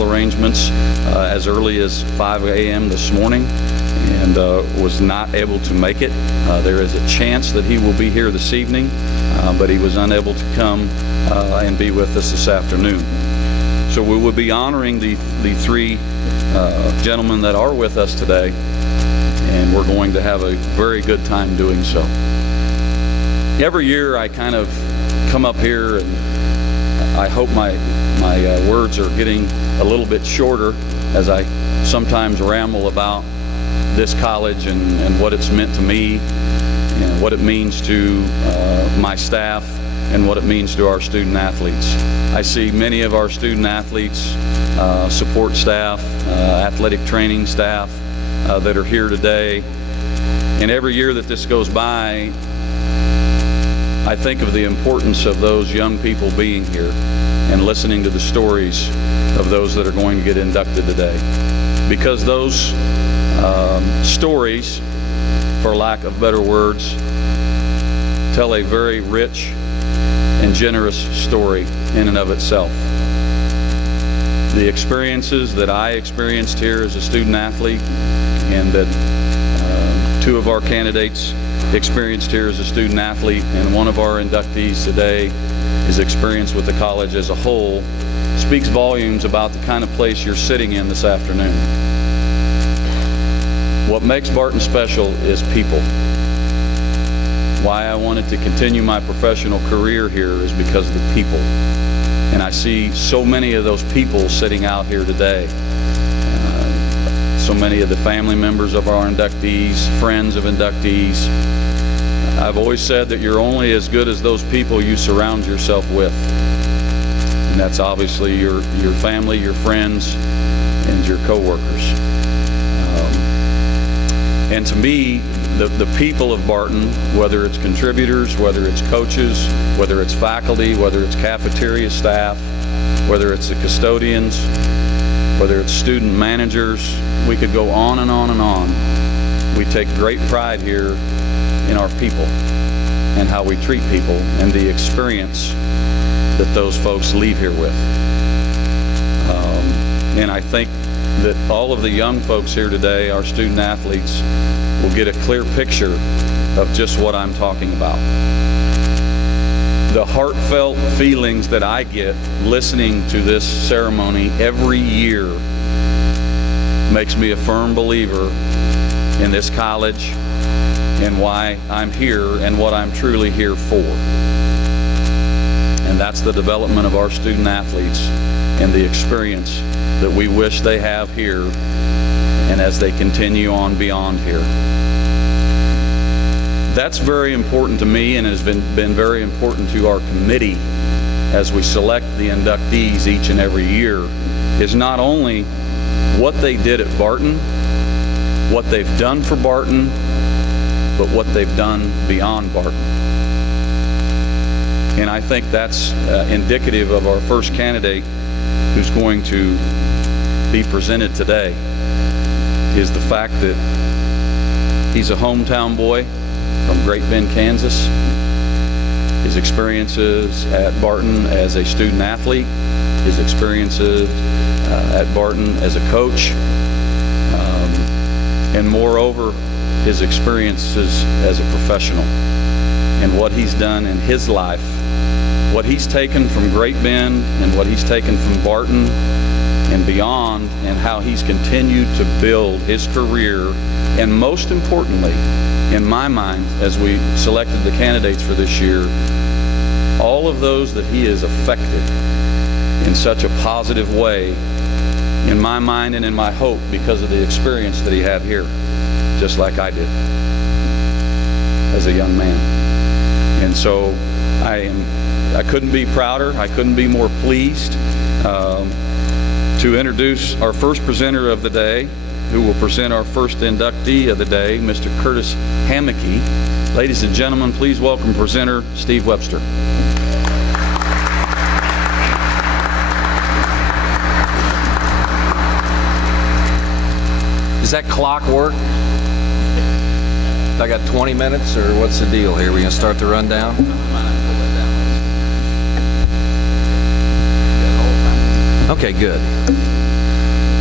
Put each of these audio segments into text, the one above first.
travel arrangements as early as 5 a.m. this morning and was not able to make it. There is a chance that he will be here this evening, but he was unable to come and be with us this afternoon. So we will be honoring the three gentlemen that are with us today, and we're going to have a very good time doing so. Every year I kind of come up here, and I hope my words are getting a little bit shorter as I sometimes ramble about this college and what it's meant to me and what it means to my staff and what it means to our student athletes. I see many of our student athletes, support staff, athletic training staff that are here today. And every year that this goes by, I think of the importance of those young people being here and listening to the stories of those that are going to get inducted today. Because those stories, for lack of better words, tell a very rich and generous story in and of itself. The experiences that I experienced here as a student athlete and that two of our candidates experienced here as a student athlete, and one of our inductees today, his experience with the college as a whole, speaks volumes about the kind of place you're sitting in this afternoon. What makes Barton special is people. Why I wanted to continue my professional career here is because of the people. And I see so many of those people sitting out here today. So many of the family members of our inductees, friends of inductees. I've always said that you're only as good as those people you surround yourself with. And that's obviously your family, your friends, and your coworkers. And to me, the people of Barton, whether it's contributors, whether it's coaches, whether it's faculty, whether it's cafeteria staff, whether it's the custodians, whether it's student managers, we could go on and on and on. We take great pride here in our people and how we treat people and the experience that those folks leave here with. And I think that all of the young folks here today, our student athletes, will get a clear picture of just what I'm talking about. The heartfelt feelings that I get listening to this ceremony every year makes me a firm believer in this college and why I'm here and what I'm truly here for. And that's the development of our student athletes and the experience that we wish they have here and as they continue on beyond here. That's very important to me and has been very important to our committee as we select the inductees each and every year, is not only what they did at Barton, what they've done for Barton, but what they've done beyond Barton. And I think that's indicative of our first candidate who's going to be presented today, is the fact that he's a hometown boy from Great Bend, Kansas. His experiences at Barton as a student athlete, his experiences at Barton as a coach, and moreover, his experiences as a professional and what he's done in his life, what he's taken from Great Bend and what he's taken from Barton and beyond, and how he's continued to build his career, and most importantly, in my mind, as we selected the candidates for this year, all of those that he has affected in such a positive way, in my mind and in my hope, because of the experience that he had here, just like I did as a young man. And so I couldn't be prouder, I couldn't be more pleased to introduce our first presenter of the day, who will present our first inductee of the day, Mr. Curtis Hammeke. Ladies and gentlemen, please welcome presenter Steve Webster. Does that clock work? I got 20 minutes, or what's the deal here? We gonna start the rundown? Okay, good.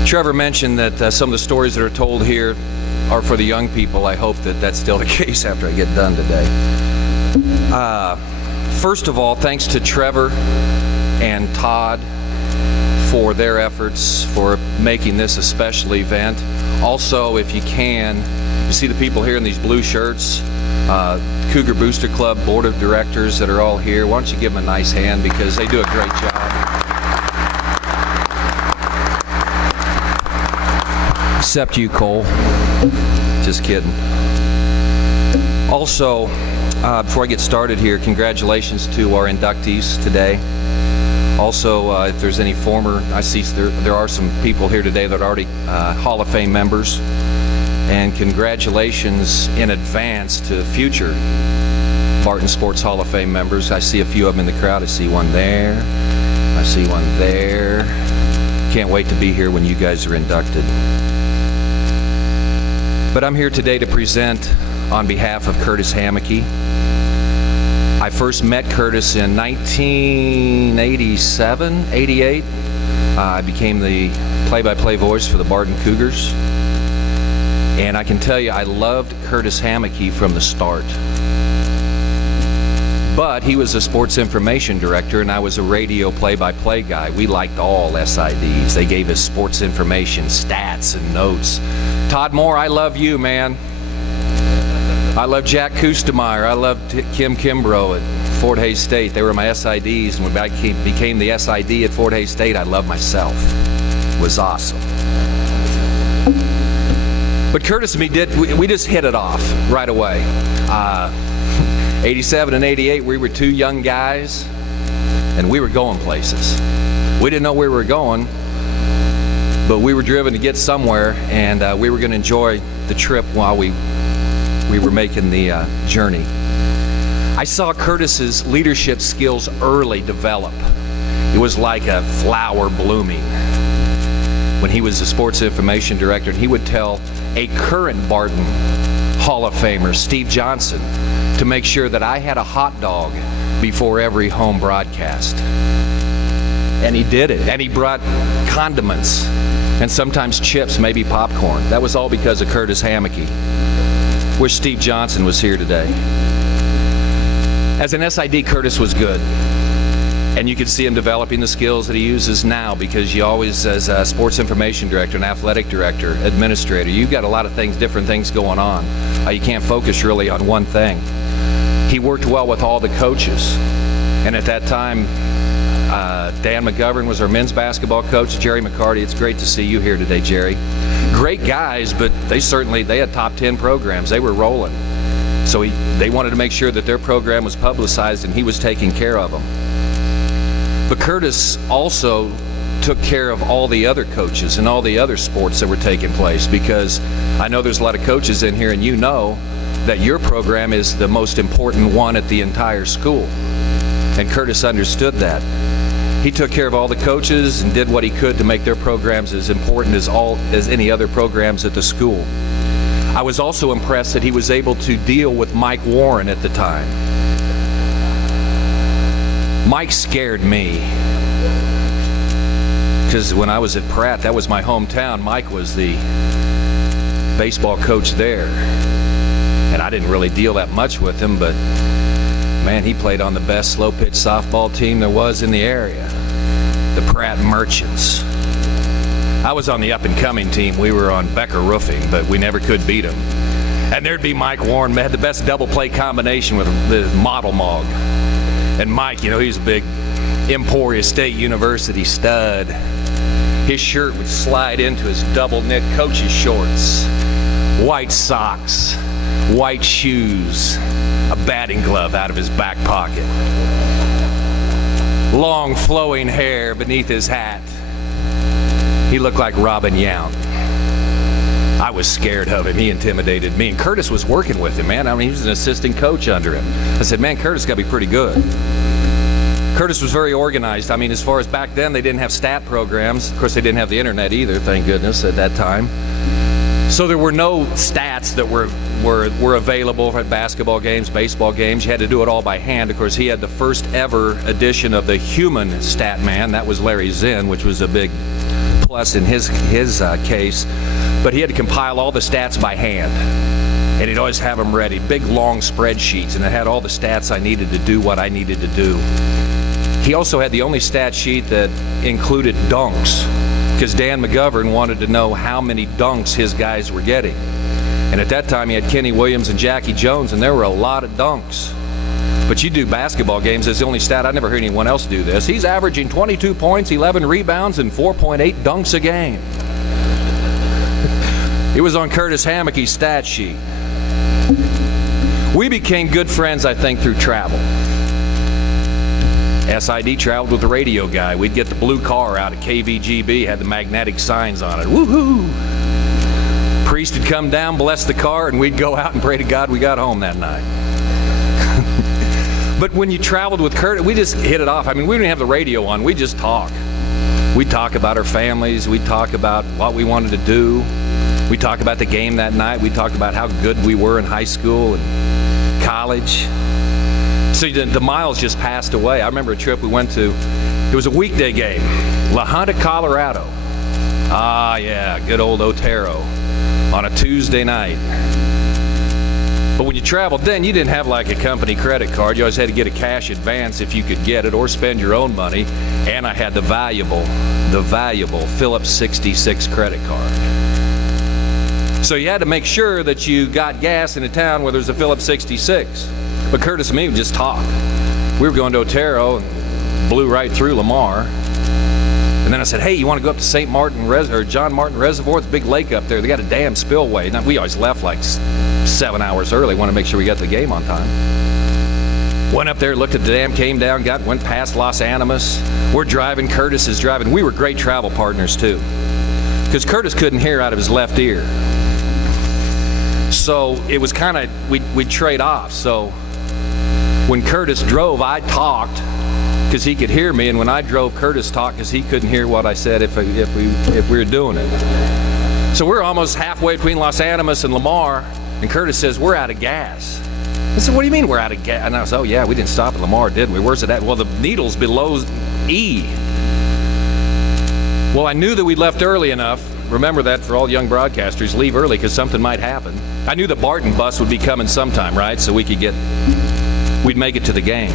Trevor mentioned that some of the stories that are told here are for the young people. I hope that that's still the case after I get done today. First of all, thanks to Trevor and Todd for their efforts for making this a special event. Also, if you can, you see the people here in these blue shirts, Cougar Booster Club Board of Directors that are all here. Why don't you give them a nice hand, because they do a great job. Except you, Cole. Just kidding. Also, before I get started here, congratulations to our inductees today. Also, if there's any former, I see there are some people here today that are already Hall of Fame members. And congratulations in advance to future Barton Sports Hall of Fame members. I see a few of them in the crowd. I see one there. I see one there. Can't wait to be here when you guys are inducted. But I'm here today to present on behalf of Curtis Hammeke. I first met Curtis in 1987, 88. I became the play-by-play voice for the Barton Cougars. And I can tell you, I loved Curtis Hammeke from the start. But he was a sports information director, and I was a radio play-by-play guy. We liked all SIDs. They gave us sports information, stats, and notes. Todd Moore, I love you, man. I love Jack Kustemeyer. I loved Kim Kimbrough at Fort Hays State. They were my SIDs, and when I became the SID at Fort Hays State, I loved myself. It was awesome. But Curtis and me we just hit it off right away. 87 and 88, we were two young guys, and we were going places. We didn't know where we were going, but we were driven to get somewhere, and we were going to enjoy the trip while we were making the journey. I saw Curtis's leadership skills early develop. It was like a flower blooming when he was the sports information director, and he would tell a current Barton Hall of Famer, Steve Johnson, to make sure that I had a hot dog before every home broadcast. And he did it. And he brought condiments and sometimes chips, maybe popcorn. That was all because of Curtis Hammeke. Wish Steve Johnson was here today. As an SID, Curtis was good. And you could see him developing the skills that he uses now, because you always, as a sports information director, an athletic director, administrator, you've got a lot of things, different things going on. You can't focus really on one thing. He worked well with all the coaches. And at that time, Dan McGovern was our men's basketball coach, Jerry McCarty. It's great to see you here today, Jerry. Great guys, but they had top 10 programs. They were rolling. So they wanted to make sure that their program was publicized, and he was taking care of them. But Curtis also took care of all the other coaches and all the other sports that were taking place, because I know there's a lot of coaches in here, and you know that your program is the most important one at the entire school. And Curtis understood that. He took care of all the coaches and did what he could to make their programs as important as any other programs at the school. I was also impressed that he was able to deal with Mike Warren at the time. Mike scared me, because when I was at Pratt, that was my hometown. Mike was the baseball coach there, and I didn't really deal that much with him, but man, he played on the best slow pitch softball team there was in the area, the Pratt Merchants. I was on the up and coming team. We were on Becker Roofing, but we never could beat him. And there'd be Mike Warren, had the best double play combination with the Model Mog. And Mike, you know, he's a big Emporia State University stud. His shirt would slide into his double knit coach's shorts, white socks, white shoes, a batting glove out of his back pocket, long flowing hair beneath his hat. He looked like Robin Yount. I was scared of him. He intimidated me. And Curtis was working with him, man. I mean, he was an assistant coach under him. I said, man, Curtis got to be pretty good. Curtis was very organized. I mean, as far as back then, they didn't have stat programs. Of course, they didn't have the internet either, thank goodness, at that time. So there were no stats stats that were available at basketball games, baseball games. You had to do it all by hand. Of course, he had the first ever edition of the human stat man. That was Larry Zinn, which was a big plus in his case. But he had to compile all the stats by hand. And he'd always have them ready, big long spreadsheets, and it had all the stats I needed to do what I needed to do. He also had the only stat sheet that included dunks, because Dan McGovern wanted to know how many dunks his guys were getting. And at that time, he had Kenny Williams and Jackie Jones, and there were a lot of dunks. But you do basketball games, that's the only stat. I never heard anyone else do this. He's averaging 22 points, 11 rebounds, and 4.8 dunks a game. It was on Curtis Hammeke's stat sheet. We became good friends, I think, through travel. SID traveled with the radio guy. We'd get the blue car out at KVGB, had the magnetic signs on it. Woohoo! Priest had come down, bless the car, and we'd go out and pray to God we got home that night. But when you traveled with Kurt, we just hit it off. I mean, we didn't have the radio on. We just talk. We'd talk about our families. We'd talk about what we wanted to do. We'd talk about the game that night. We'd talk about how good we were in high school and college. So the miles just passed away. I remember a trip we went to. It was a weekday game. La Junta, Colorado. Ah, yeah, good old Otero on a Tuesday night. But when you traveled then, you didn't have like a company credit card. You always had to get a cash advance if you could get it, or spend your own money. And I had the valuable Phillips 66 credit card. So you had to make sure that you got gas in a town where there's a Phillips 66. But Curtis and me would just talk. We were going to Otero and blew right through Lamar. And then I said, hey, you want to go up to St. Martin or John Martin Reservoir? It's a big lake up there. They got a dam spillway. Now, we always left like 7 hours early. Want to make sure we got to the game on time. Went up there, looked at the dam, came down, went past Los Animas. We're driving. Curtis is driving. We were great travel partners, too. Because Curtis couldn't hear out of his left ear. So it was kind of, we'd trade off. So when Curtis drove, I talked because he could hear me, and when I drove, Curtis talked because he couldn't hear what I said if we were doing it. So we're almost halfway between Los Animas and Lamar, and Curtis says, we're out of gas. I said, what do you mean we're out of gas? And I was, oh yeah, we didn't stop at Lamar, did we? Where's it at? Well, the needle's below E. Well, I knew that we left early enough. Remember that for all young broadcasters, leave early because something might happen. I knew the Barton bus would be coming sometime, right? So we'd make it to the game.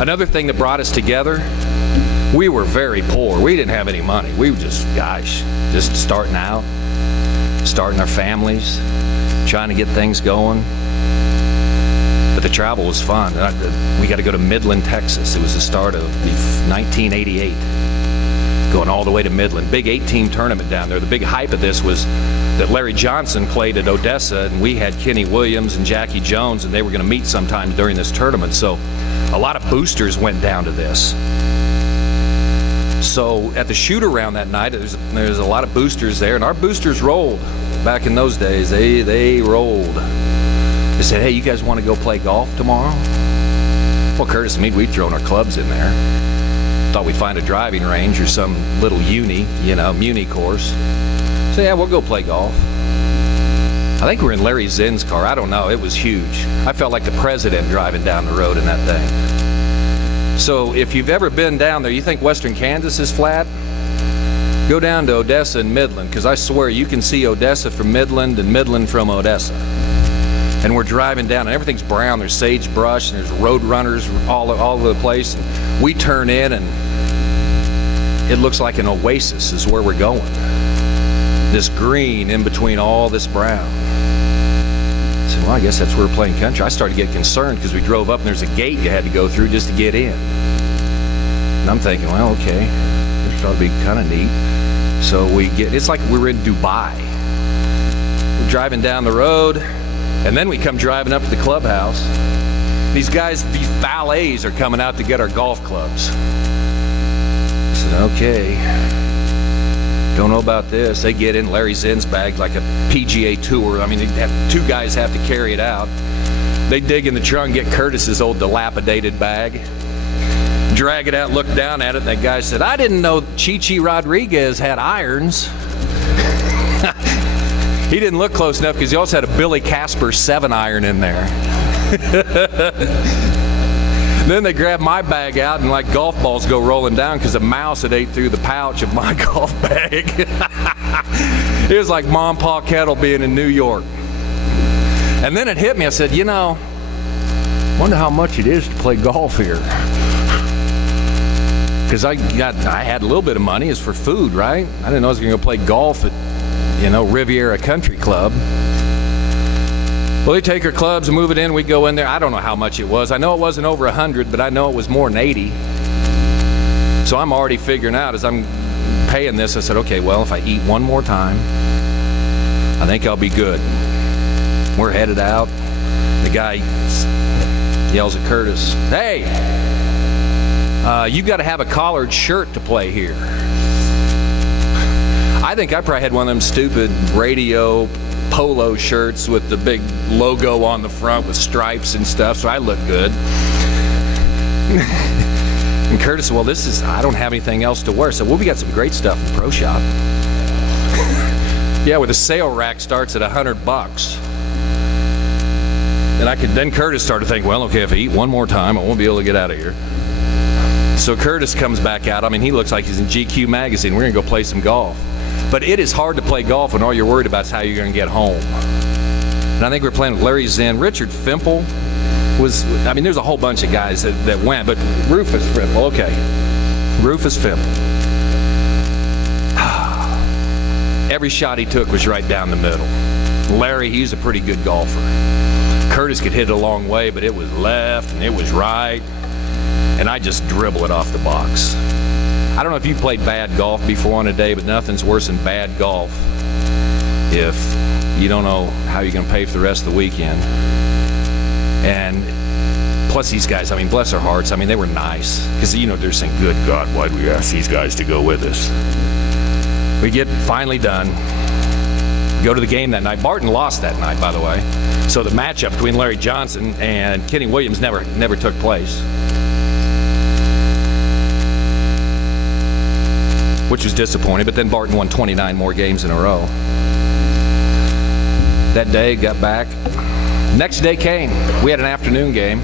Another thing that brought us together, we were very poor. We didn't have any money. We were just starting out, starting our families, trying to get things going. But the travel was fun. We got to go to Midland, Texas. It was the start of 1988. Going all the way to Midland. Big 8-team tournament down there. The big hype of this was that Larry Johnson played at Odessa, and we had Kenny Williams and Jackie Jones, and they were going to meet sometime during this tournament. So a lot of boosters went down to this. So at the shoot-around that night, there's a lot of boosters there, and our boosters rolled. Back in those days, they rolled. They said, hey, you guys want to go play golf tomorrow? Well, Curtis and me, we'd thrown our clubs in there. Thought we'd find a driving range or some little muni course. So yeah, we'll go play golf. I think we're in Larry Zinn's car. I don't know. It was huge. I felt like the president driving down the road in that thing. So if you've ever been down there, you think Western Kansas is flat? Go down to Odessa and Midland, because I swear you can see Odessa from Midland and Midland from Odessa. And we're driving down, and everything's brown. There's sagebrush, and there's road runners all over the place. And we turn in, and it looks like an oasis is where we're going. This green in between all this brown. I said, well, I guess that's where we're playing country. I started to get concerned because we drove up, and there's a gate you had to go through just to get in. And I'm thinking, well, okay, this ought to be kind of neat. So it's like we were in Dubai. We're driving down the road. And then we come driving up to the clubhouse. These valets are coming out to get our golf clubs. I said, okay, don't know about this. They get in Larry Zinn's bag like a PGA Tour. I mean, two guys have to carry it out. They dig in the trunk, get Curtis's old dilapidated bag, drag it out, look down at it, and that guy said, I didn't know Chi-Chi Rodriguez had irons. He didn't look close enough because he also had a Billy Casper 7-iron in there. Then they grabbed my bag out and like golf balls go rolling down because a mouse had ate through the pouch of my golf bag. It was like Mom, Pa Kettle being in New York. And then it hit me. I said, wonder how much it is to play golf here. Because I had a little bit of money. It's for food, right? I didn't know I was going to go play golf at, Riviera Country Club. Well, they take our clubs and move it in. We go in there. I don't know how much it was. I know it wasn't over 100, but I know it was more than 80. So I'm already figuring out as I'm paying this. I said, okay, well, if I eat one more time, I think I'll be good. We're headed out. The guy yells at Curtis, "Hey, you got to have a collared shirt to play here." I think I probably had one of them stupid radio polo shirts with the big logo on the front with stripes and stuff, so I look good. And Curtis said, well, I don't have anything else to wear. So, well, we got some great stuff in Pro Shop. Yeah, where the sale rack starts at $100. And then Curtis started to think, well, okay, if I eat one more time, I won't be able to get out of here. So Curtis comes back out. I mean, he looks like he's in GQ magazine. We're going to go play some golf. But it is hard to play golf when all you're worried about is how you're going to get home. And I think we're playing with Larry Zinn. Richard Fimple there's a whole bunch of guys that went, but Rufus Fimple, okay. Rufus Fimple. Every shot he took was right down the middle. Larry, he's a pretty good golfer. Curtis could hit it a long way, but it was left and it was right. And I just dribble it off the box. I don't know if you played bad golf before on a day, but nothing's worse than bad golf if you don't know how you're going to pay for the rest of the weekend. And plus these guys, bless their hearts, they were nice. Because, they're saying, good God, why'd we ask these guys to go with us? We get finally done. Go to the game that night. Barton lost that night, by the way. So the matchup between Larry Johnson and Kenny Williams never took place. Which was disappointing, but then Barton won 29 more games in a row. That day, got back. Next day came. We had an afternoon game.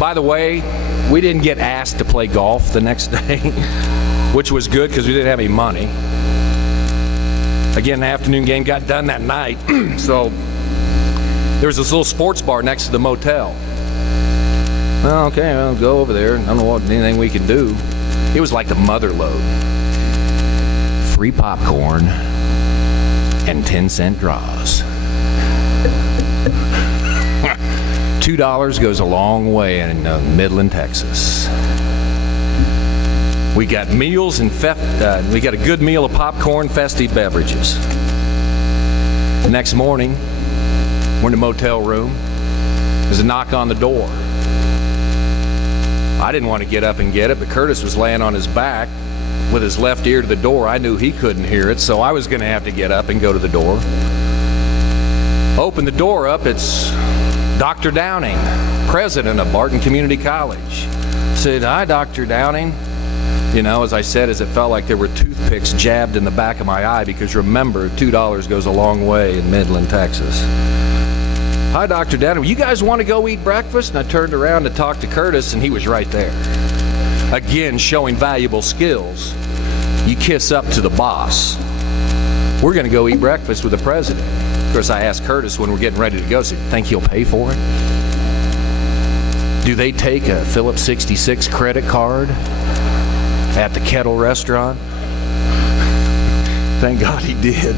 By the way, we didn't get asked to play golf the next day, which was good because we didn't have any money. Again, the afternoon game got done that night. So there was this little sports bar next to the motel. Well, okay, I'll go over there. I don't know anything we can do. It was like the mother lode. Free popcorn and 10-cent draws. $2 goes a long way in Midland, Texas. We got meals and we got a good meal of popcorn, festive beverages. The next morning, we're in the motel room. There's a knock on the door. I didn't want to get up and get it, but Curtis was laying on his back with his left ear to the door. I knew he couldn't hear it, so I was going to have to get up and go to the door. Open the door up, it's Dr. Downing, president of Barton Community College. Said, hi, Dr. Downing. As I said, as it felt like there were toothpicks jabbed in the back of my eye, because remember, $2 goes a long way in Midland, Texas. Hi, Dr. Downing. You guys want to go eat breakfast? And I turned around to talk to Curtis, and he was right there. Again, showing valuable skills. You kiss up to the boss. We're going to go eat breakfast with the president. Of course, I asked Curtis when we're getting ready to go, so think he'll pay for it? Do they take a Phillips 66 credit card at the Kettle restaurant? Thank God he did.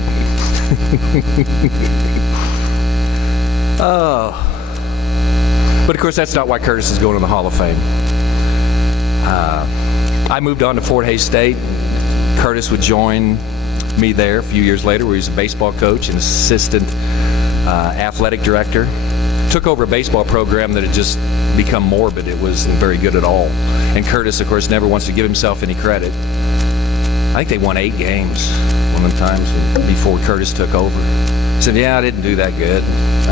Oh. But of course, that's not why Curtis is going to the Hall of Fame. I moved on to Fort Hays State. Curtis would join me there a few years later, where he was a baseball coach and assistant athletic director. Took over a baseball program that had just become morbid. It wasn't very good at all. And Curtis, of course, never wants to give himself any credit. I think they won 8 games one of the times before Curtis took over. He said, yeah, I didn't do that good.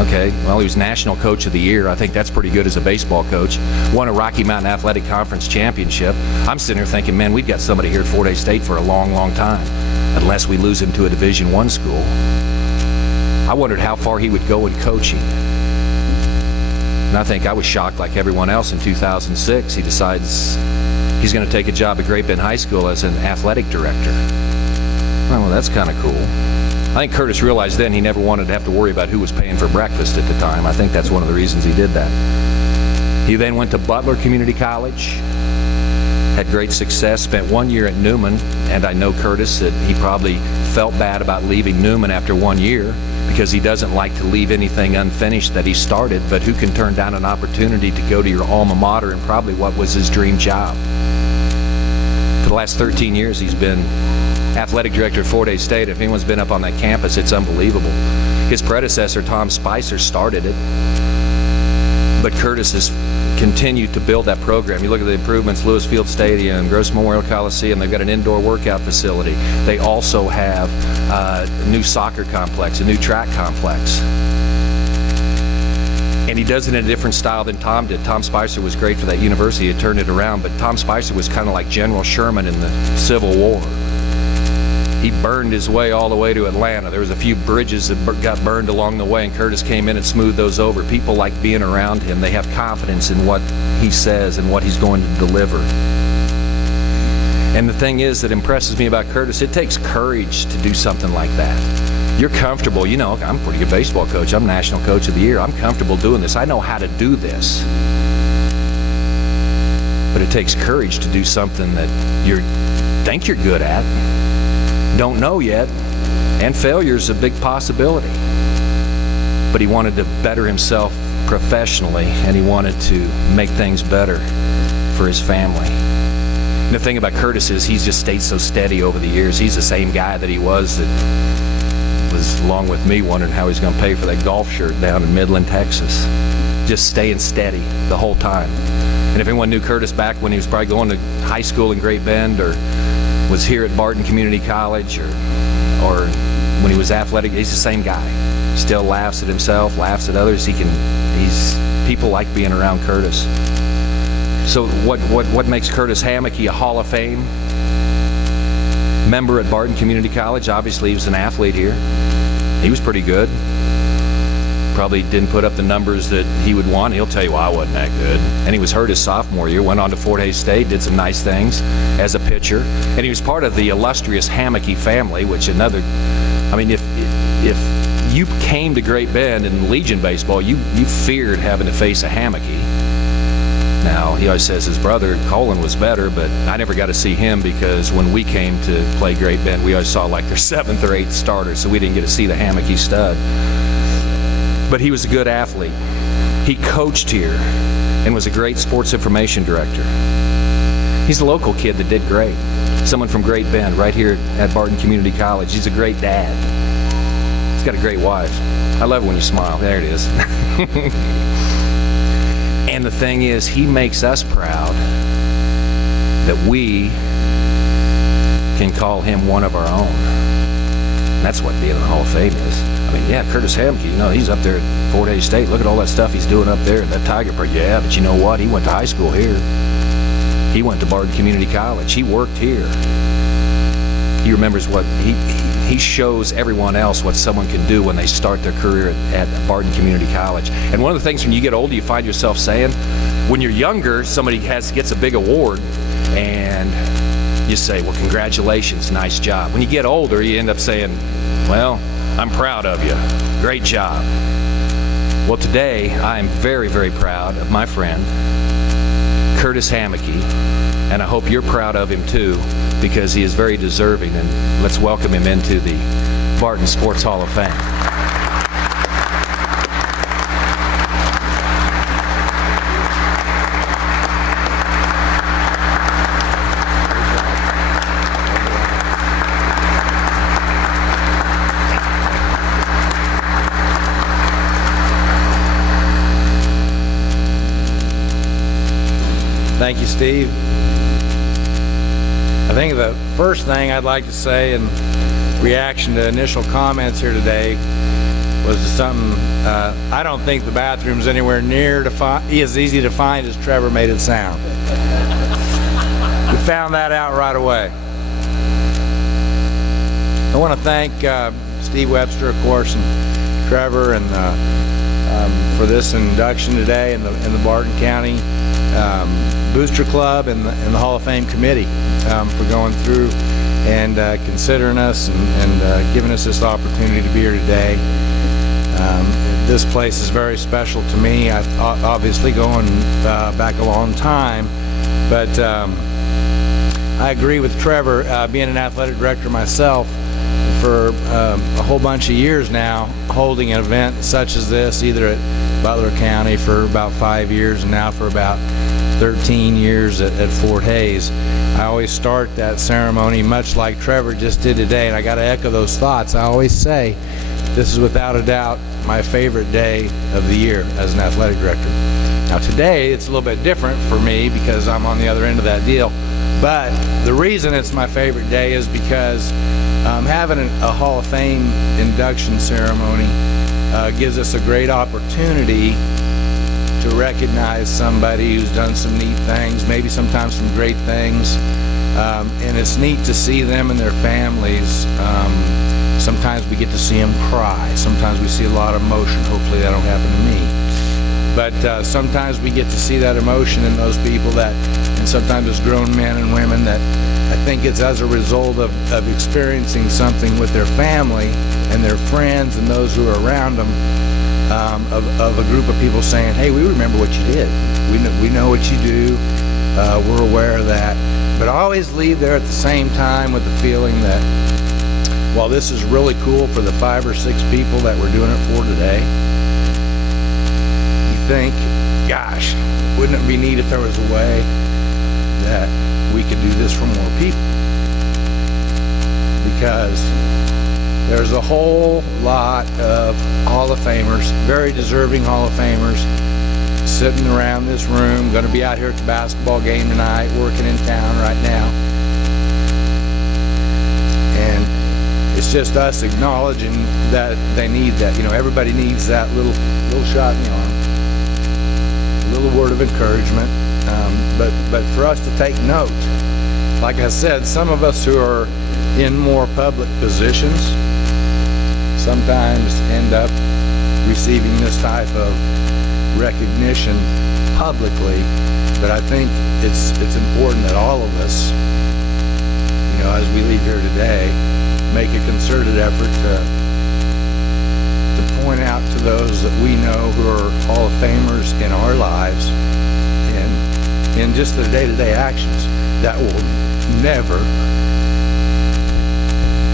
Okay, well, he was National Coach of the Year. I think that's pretty good as a baseball coach. Won a Rocky Mountain Athletic Conference championship. I'm sitting here thinking, man, we've got somebody here at Fort Hays State for a long, long time, unless we lose him to a Division I school. I wondered how far he would go in coaching. And I think I was shocked like everyone else in 2006. He decides he's going to take a job at Great Bend High School as an athletic director. Well, that's kind of cool. I think Curtis realized then he never wanted to have to worry about who was paying for breakfast at the time. I think that's one of the reasons he did that. He then went to Butler Community College, had great success, spent 1 year at Newman, and I know Curtis that he probably felt bad about leaving Newman after 1 year because he doesn't like to leave anything unfinished that he started, but who can turn down an opportunity to go to your alma mater and probably what was his dream job. For the last 13 years, he's been athletic director at Fort Hays State. If anyone's been up on that campus, it's unbelievable. His predecessor, Tom Spicer, started it, but Curtis has continued to build that program. You look at the improvements, Lewis Field Stadium, Gross Memorial Coliseum, they've got an indoor workout facility. They also have a new soccer complex, a new track complex. And he does it in a different style than Tom did. Tom Spicer was great for that university. He turned it around, but Tom Spicer was kind of like General Sherman in the Civil War. He burned his way all the way to Atlanta. There was a few bridges that got burned along the way, and Curtis came in and smoothed those over. People like being around him. They have confidence in what he says and what he's going to deliver. And the thing is that impresses me about Curtis, it takes courage to do something like that. You're comfortable. You know, I'm a pretty good baseball coach. I'm National Coach of the Year. I'm comfortable doing this. I know how to do this. But it takes courage to do something that you think you're good at, don't know yet, and failure's a big possibility. But he wanted to better himself professionally, and he wanted to make things better for his family. And the thing about Curtis is he's just stayed so steady over the years. He's the same guy that he was that was along with me wondering how he's going to pay for that golf shirt down in Midland, Texas. Just staying steady the whole time. And if anyone knew Curtis back when he was probably going to high school in Great Bend or was here at Barton Community College or when he was athletic, he's the same guy. Still laughs at himself, laughs at others. People like being around Curtis. So what makes Curtis Hammeke a Hall of Fame member at Barton Community College? Obviously, he was an athlete here. He was pretty good. Probably didn't put up the numbers that he would want. He'll tell you, well, I wasn't that good. And he was hurt his sophomore year, went on to Fort Hays State, did some nice things as a pitcher. And he was part of the illustrious Hammeke family, which if you came to Great Bend in Legion baseball, you feared having to face a Hammeke. Now, he always says his brother, Colin, was better, but I never got to see him because when we came to play Great Bend, we always saw like their 7th or 8th starter, so we didn't get to see the Hammeke stud. But he was a good athlete. He coached here and was a great sports information director. He's a local kid that did great. Someone from Great Bend right here at Barton Community College. He's a great dad. He's got a great wife. I love it when you smile. There it is. And the thing is, he makes us proud that we can call him one of our own. And that's what being in the Hall of Fame is. I mean, yeah, Curtis Hammeke, he's up there at Fort Hays State. Look at all that stuff he's doing up there. That Tiger Park, yeah, but you know what? He went to high school here. He went to Barton Community College. He worked here. He remembers what he shows everyone else what someone can do when they start their career at Barton Community College. And one of the things when you get older, you find yourself saying, when you're younger, somebody gets a big award, and you say, well, congratulations, nice job. When you get older, you end up saying, well, I'm proud of you. Great job. Well, today, I am very, very proud of my friend, Curtis Hammeke, and I hope you're proud of him too, because he is very deserving, and let's welcome him into the Barton Sports Hall of Fame. Thank you, Steve. I think the first thing I'd like to say in reaction to initial comments here today was to something, I don't think the bathroom's anywhere near as easy to find as Trevor made it sound. We found that out right away. I want to thank Steve Webster, of course, and Trevor and for this induction today in the Barton County Booster Club and the Hall of Fame Committee for going through and considering us and giving us this opportunity to be here today. This place is very special to me. I've obviously going back a long time, but I agree with Trevor, being an athletic director myself for a whole bunch of years now, holding an event such as this, either at Butler County for about 5 years and now for about 13 years at Fort Hays. I always start that ceremony much like Trevor just did today, and I got to echo those thoughts. I always say this is without a doubt my favorite day of the year as an athletic director. Now today it's a little bit different for me because I'm on the other end of that deal, but the reason it's my favorite day is because having a Hall of Fame induction ceremony gives us a great opportunity to recognize somebody who's done some neat things, maybe sometimes some great things, and it's neat to see them and their families. Sometimes we get to see them cry. Sometimes we see a lot of emotion. Hopefully that don't happen to me. But sometimes we get to see that emotion in those people and sometimes it's grown men and women that I think it's as a result of experiencing something with their family and their friends and those who are around them, of a group of people saying, hey, we remember what you did. We know what you do. We're aware of that. But I always leave there at the same time with the feeling that while this is really cool for the 5 or 6 people that we're doing it for today, you think, gosh, wouldn't it be neat if there was a way that we could do this for more people? Because there's a whole lot of Hall of Famers, very deserving Hall of Famers, sitting around this room, going to be out here at the basketball game tonight, working in town right now. And it's just us acknowledging that they need that. You know, everybody needs that little shot in the arm, a little word of encouragement. But for us to take note, like I said, some of us who are in more public positions sometimes end up receiving this type of recognition publicly. But I think it's important that all of us, you know, as we leave here today, make a concerted effort to point out to those that we know who are Hall of Famers in our lives and in just their day-to-day actions that will never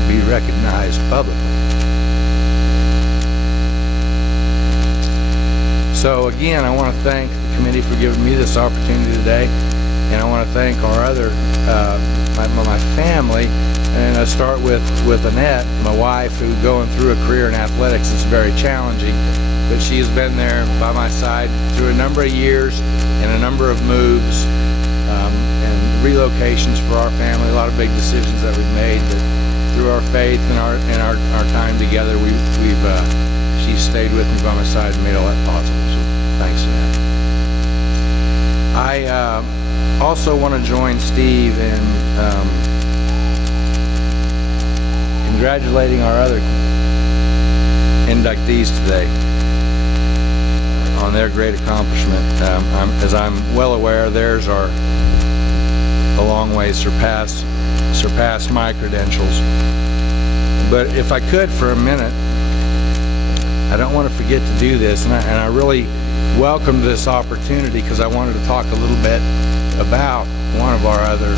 be recognized publicly. So again, I want to thank the committee for giving me this opportunity today, and I want to thank our other, my family. And I start with Annette, my wife, who going through a career in athletics is very challenging, but she has been there by my side through a number of years and a number of moves and relocations for our family, a lot of big decisions that we've made. But through our faith and our time together, she's stayed with me by my side and made all that possible. So thanks, Annette. I also want to join Steve in congratulating our other inductees today on their great accomplishment. As I'm well aware, theirs are a long way surpassed my credentials. But if I could for a minute, I don't want to forget to do this, and I really welcomed this opportunity because I wanted to talk a little bit about one of our other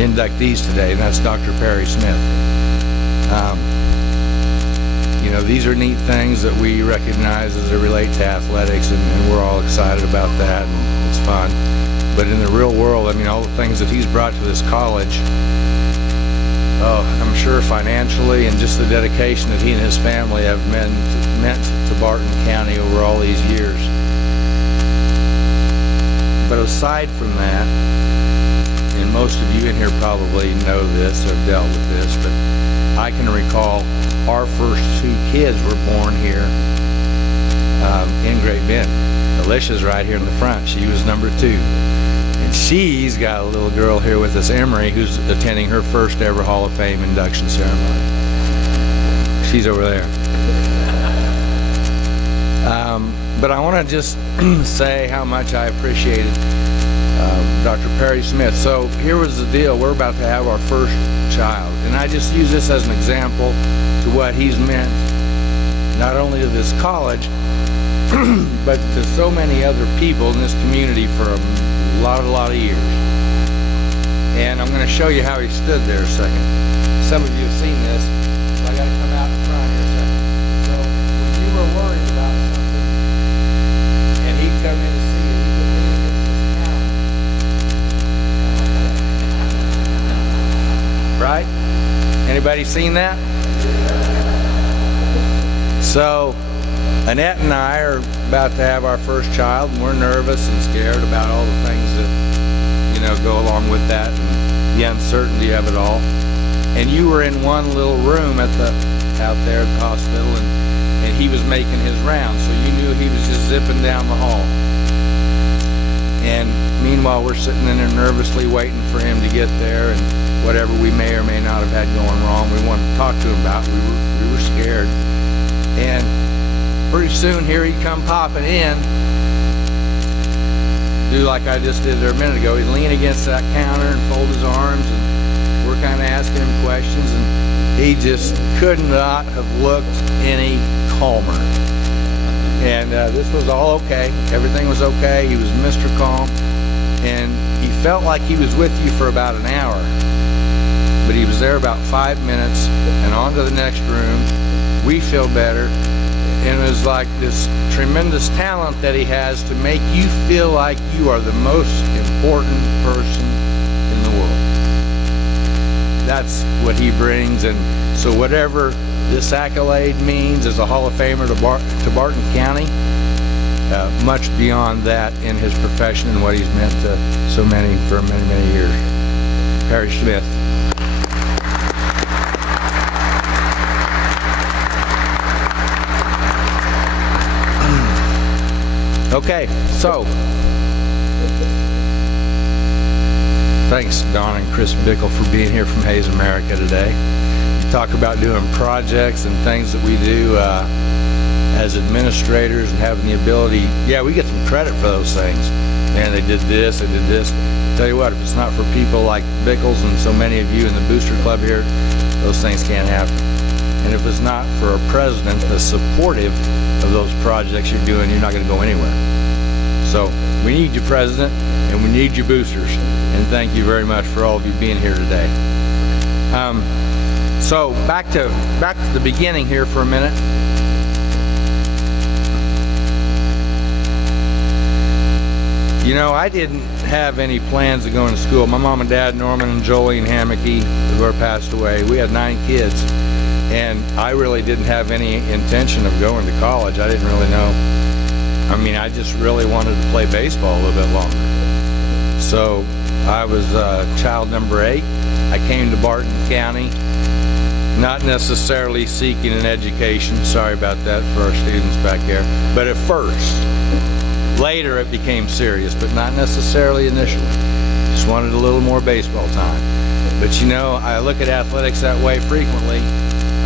inductees today, and that's Dr. Perry Smith. You know, these are neat things that we recognize as they relate to athletics, and we're all excited about that, and it's fun. But in the real world, I mean, all the things that he's brought to this college, I'm sure financially and just the dedication that he and his family have meant to Barton County over all these years. But aside from that, and most of you in here probably know this or have dealt with this, but I can recall our first 2 kids were born here in Great Bend. Alicia's right here in the front. She was number 2. And she's got a little girl here with us, Emery, who's attending her first ever Hall of Fame induction ceremony. She's over there. But I want to just say how much I appreciated Dr. Perry Smith. So here was the deal. We're about to have our first child. And I just use this as an example to what he's meant, not only to this college, but to so many other people in this community for a lot of years. And I'm going to show you how he stood there a second. Some of you have seen this. So I got to come out in front here a second. So when you were worried about something, and he'd come in to see you, he would lean against this counter. Right? Anybody seen that? So Annette and I are about to have our first child, and we're nervous and scared about all the things that, you know, go along with that and the uncertainty of it all. And you were in one little room out there at the hospital, and he was making his rounds, so you knew he was just zipping down the hall. And meanwhile, we're sitting in there nervously waiting for him to get there, and whatever we may or may not have had going wrong, we wanted to talk to him about. We were scared. And pretty soon, here he come popping in. Do like I just did there a minute ago. He'd lean against that counter and fold his arms, and we're kind of asking him questions, and he just could not have looked any calmer. And this was all okay. Everything was okay. He was Mr. Calm, and he felt like he was with you for about an hour, but he was there about 5 minutes, and on to the next room. We feel better. And it was like this tremendous talent that he has to make you feel like you are the most important person in the world. That's what he brings. And so whatever this accolade means as a Hall of Famer to Barton County, much beyond that in his profession and what he's meant to so many for many years. Perry Smith. Okay, so thanks, Don and Chris Bickle, for being here from Hayes America today. You talk about doing projects and things that we do as administrators and having the ability. Yeah, we get some credit for those things. Man, they did this, they did this. Tell you what, if it's not for people like Bickles and so many of you in the Booster Club here, those things can't happen. And if it's not for a president that's supportive of those projects you're doing, you're not going to go anywhere. So we need you, President, and we need you, boosters. And thank you very much for all of you being here today. So back to the beginning here for a minute. You know, I didn't have any plans of going to school. My mom and dad, Norman and Jolie and Hammeke, who are passed away, we had 9 kids. And I really didn't have any intention of going to college. I didn't really know. I mean, I just really wanted to play baseball a little bit longer. So I was child number 8. I came to Barton County, not necessarily seeking an education. Sorry about that for our students back there. But at first, later it became serious, but not necessarily initially. Just wanted a little more baseball time. But you know, I look at athletics that way frequently.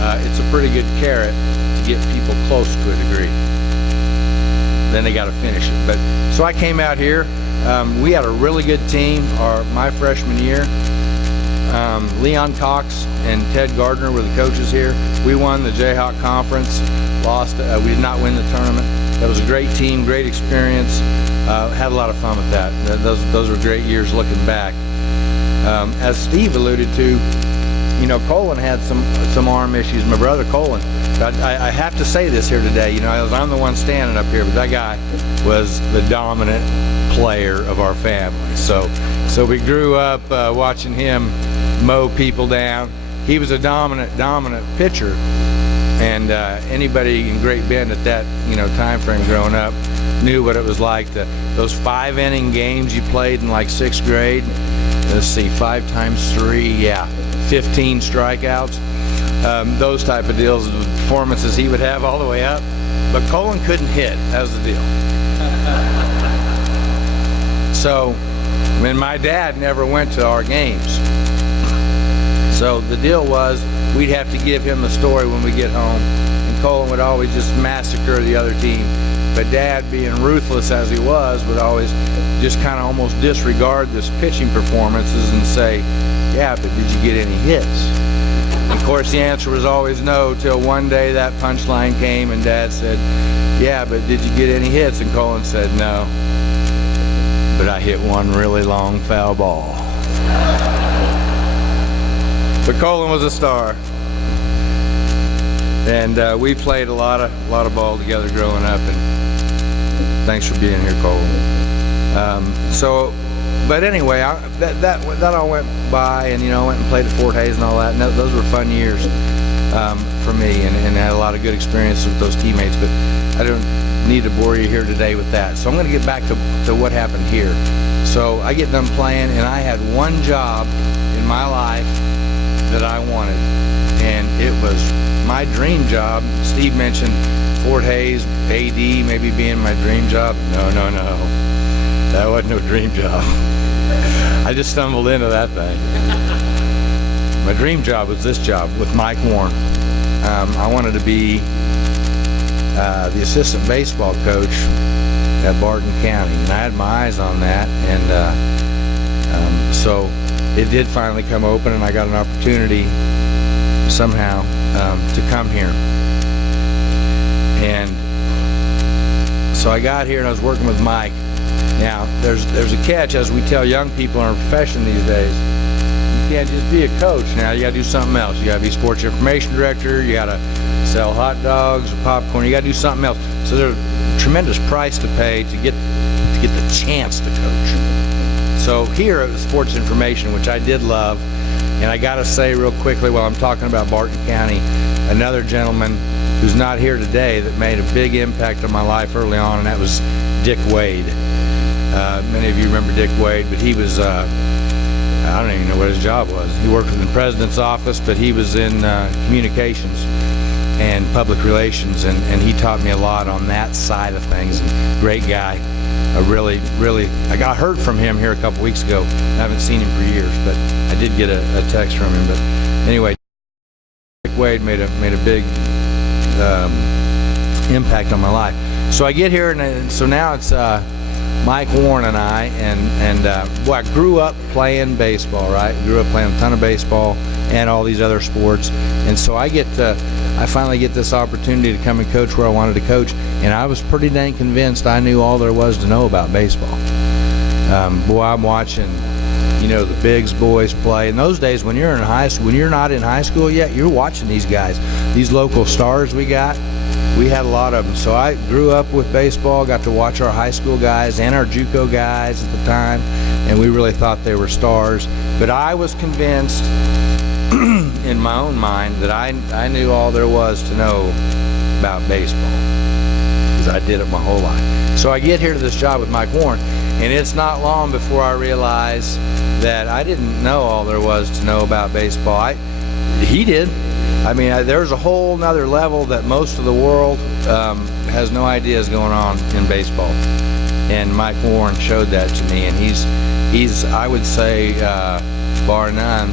It's a pretty good carrot to get people close to a degree. Then they got to finish it. But so I came out here. We had a really good team my freshman year. Leon Cox and Ted Gardner were the coaches here. We won the Jayhawk Conference. Lost. We did not win the tournament. That was a great team, great experience. Had a lot of fun with that. Those were great years looking back. As Steve alluded to, you know, Colin had some arm issues. My brother Colin. I have to say this here today. You know, I'm the one standing up here, but that guy was the dominant player of our family. So we grew up watching him mow people down. He was a dominant pitcher, and anybody in Great Bend at that time frame growing up knew what it was like. Those 5-inning games you played in like 6th grade. Let's see, 5 times 3, yeah. 15 strikeouts, those type of deals, the performances he would have all the way up. But Colin couldn't hit. That was the deal. So, when my dad never went to our games. So the deal was we'd have to give him the story when we get home. And Colin would always just massacre the other team. But Dad, being ruthless as he was, would always just kind of almost disregard this pitching performances and say, yeah, but did you get any hits? And of course, the answer was always no, till one day that punchline came and Dad said, yeah, but did you get any hits? And Colin said, no, but I hit one really long foul ball. But Colin was a star. And we played a lot of ball together growing up, and thanks for being here, Colin. But anyway, that all went by, and I went and played at Fort Hays and all that, and those were fun years for me, and I had a lot of good experiences with those teammates. But I don't need to bore you here today with that. So I'm going to get back to what happened here. So I get done playing, and I had one job in my life that I wanted, and it was my dream job. Steve mentioned Fort Hays, AD maybe being my dream job. No. That wasn't no dream job. I just stumbled into that thing. My dream job was this job with Mike Warren. I wanted to be the assistant baseball coach at Barton County, and I had my eyes on that, and so it did finally come open, and I got an opportunity somehow to come here. And so I got here and I was working with Mike. Now, there's a catch, as we tell young people in our profession these days. You can't just be a coach. Now, you got to do something else. You got to be sports information director. You got to sell hot dogs or popcorn. You got to do something else. So there's a tremendous price to pay to get the chance to coach. So here at Sports Information, which I did love, and I got to say real quickly while I'm talking about Barton County, another gentleman who's not here today that made a big impact on my life early on, and that was Dick Wade. Many of you remember Dick Wade, but he was, I don't even know what his job was. He worked in the president's office, but he was in communications and public relations, and he taught me a lot on that side of things. And great guy. I heard from him here a couple weeks ago. I haven't seen him for years, but I did get a text from him. But anyway, Dick Wade made a big impact on my life. So I get here, and so now it's Mike Warren and I, and I grew up playing baseball, right? Grew up playing a ton of baseball and all these other sports, and so I finally get this opportunity to come and coach where I wanted to coach, and I was pretty dang convinced I knew all there was to know about baseball. Boy, I'm watching, the bigs boys play. In those days, when you're not in high school yet, you're watching these guys, these local stars we got. We had a lot of them. So I grew up with baseball, got to watch our high school guys and our JUCO guys at the time, and we really thought they were stars. But I was convinced in my own mind that I knew all there was to know about baseball, because I did it my whole life. So I get here to this job with Mike Warren, and it's not long before I realize that I didn't know all there was to know about baseball. He did. I mean, there's a whole nother level that most of the world has no idea is going on in baseball. And Mike Warren showed that to me, and he's I would say, bar none,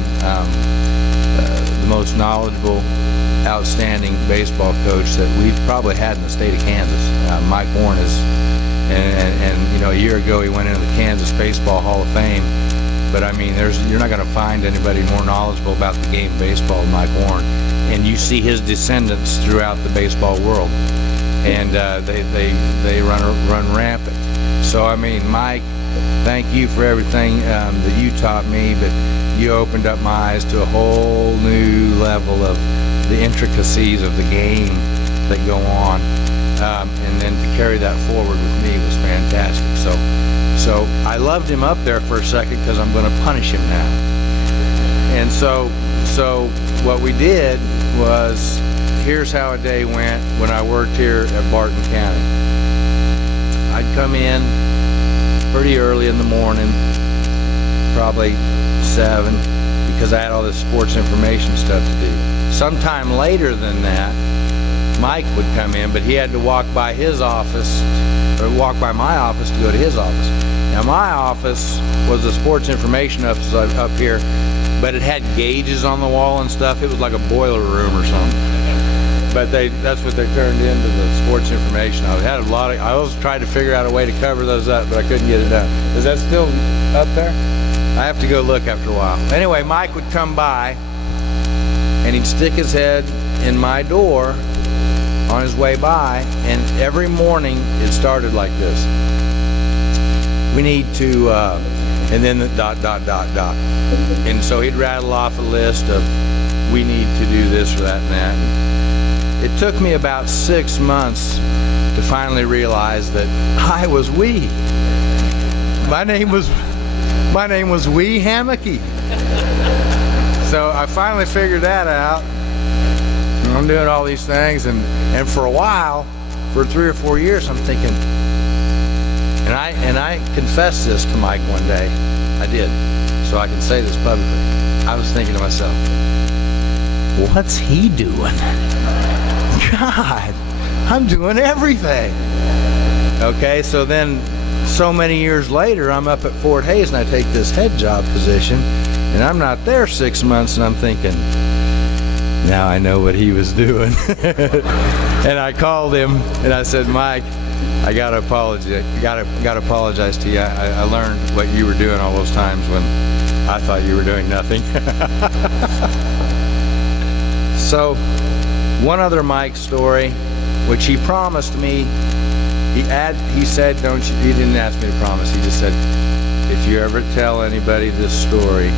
the most knowledgeable, outstanding baseball coach that we've probably had in the state of Kansas. Mike Warren is, and a year ago he went into the Kansas Baseball Hall of Fame. But I mean, you're not going to find anybody more knowledgeable about the game of baseball than Mike Warren. And you see his descendants throughout the baseball world, and they run rampant. So I mean, Mike, thank you for everything that you taught me, but you opened up my eyes to a whole new level of the intricacies of the game that go on, and then to carry that forward with me was fantastic. So I loved him up there for a second because I'm going to punish him now. And so what we did was, here's how a day went when I worked here at Barton County. I'd come in pretty early in the morning, probably 7, because I had all this sports information stuff to do. Sometime later than that, Mike would come in, but he had to walk by his office, or walk by my office to go to his office. Now, my office was the sports information office up here, but it had gauges on the wall and stuff. It was like a boiler room or something. but that's what they turned into the sports information. I always tried to figure out a way to cover those up, but I couldn't get it done. Is that still up there? I have to go look after a while. Anyway, Mike would come by, and he'd stick his head in my door on his way by, and every morning it started like this. We need to, and then the ... And so he'd rattle off a list of, we need to do this or that and that. It took me about 6 months to finally realize that I was we. My name was Wee Hammeke. So I finally figured that out. I'm doing all these things, and for a while, for 3 or 4 years, I'm thinking, and I confessed this to Mike one day. I did, so I can say this publicly. I was thinking to myself, what's he doing? God, I'm doing everything. Okay, so then, so many years later, I'm up at Fort Hays and I take this head job position, and I'm not there 6 months, and I'm thinking, now I know what he was doing. And I called him and I said, Mike, I gotta apologize. Gotta apologize to you. I learned what you were doing all those times when I thought you were doing nothing. So, one other Mike story, which he promised me. He said, don't you? He didn't ask me to promise. He just said, if you ever tell anybody this story,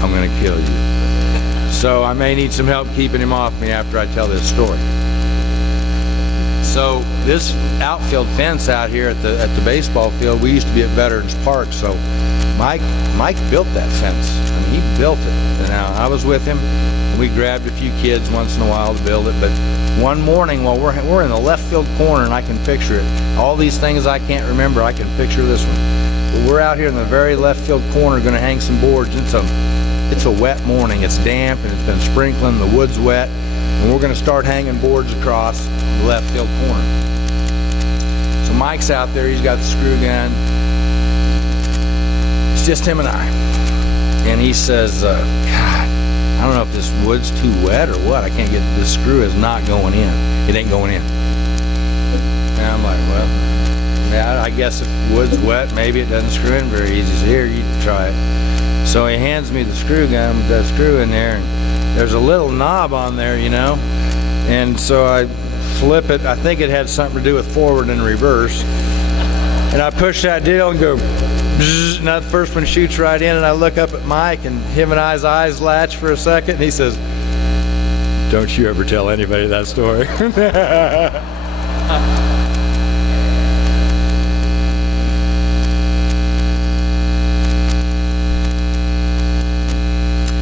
I'm gonna kill you. So I may need some help keeping him off me after I tell this story. So this outfield fence out here at the baseball field, we used to be at Veterans Park. So Mike built that fence. I mean, he built it. And now I was with him. And we grabbed a few kids once in a while to build it. But one morning, while we're in the left field corner, and I can picture it. All these things I can't remember, I can picture this one. But we're out here in the very left field corner, going to hang some boards. It's a wet morning. It's damp and it's been sprinkling. The wood's wet, and we're going to start hanging boards across the left field corner. So Mike's out there. He's got the screw gun. It's just him and I. And he says, God, I don't know if this wood's too wet or what. I can't get this screw is not going in. It ain't going in. And I'm like, well, yeah, I guess if wood's wet, maybe it doesn't screw in very easy. So here, you try it. So he hands me the screw gun with that screw in there, and there's a little knob on there, you know, and so I flip it. I think it had something to do with forward and reverse, and I push that deal and go bzzz, and that first one shoots right in, and I look up at Mike, and him and I's eyes latch for a second, and he says, don't you ever tell anybody that story.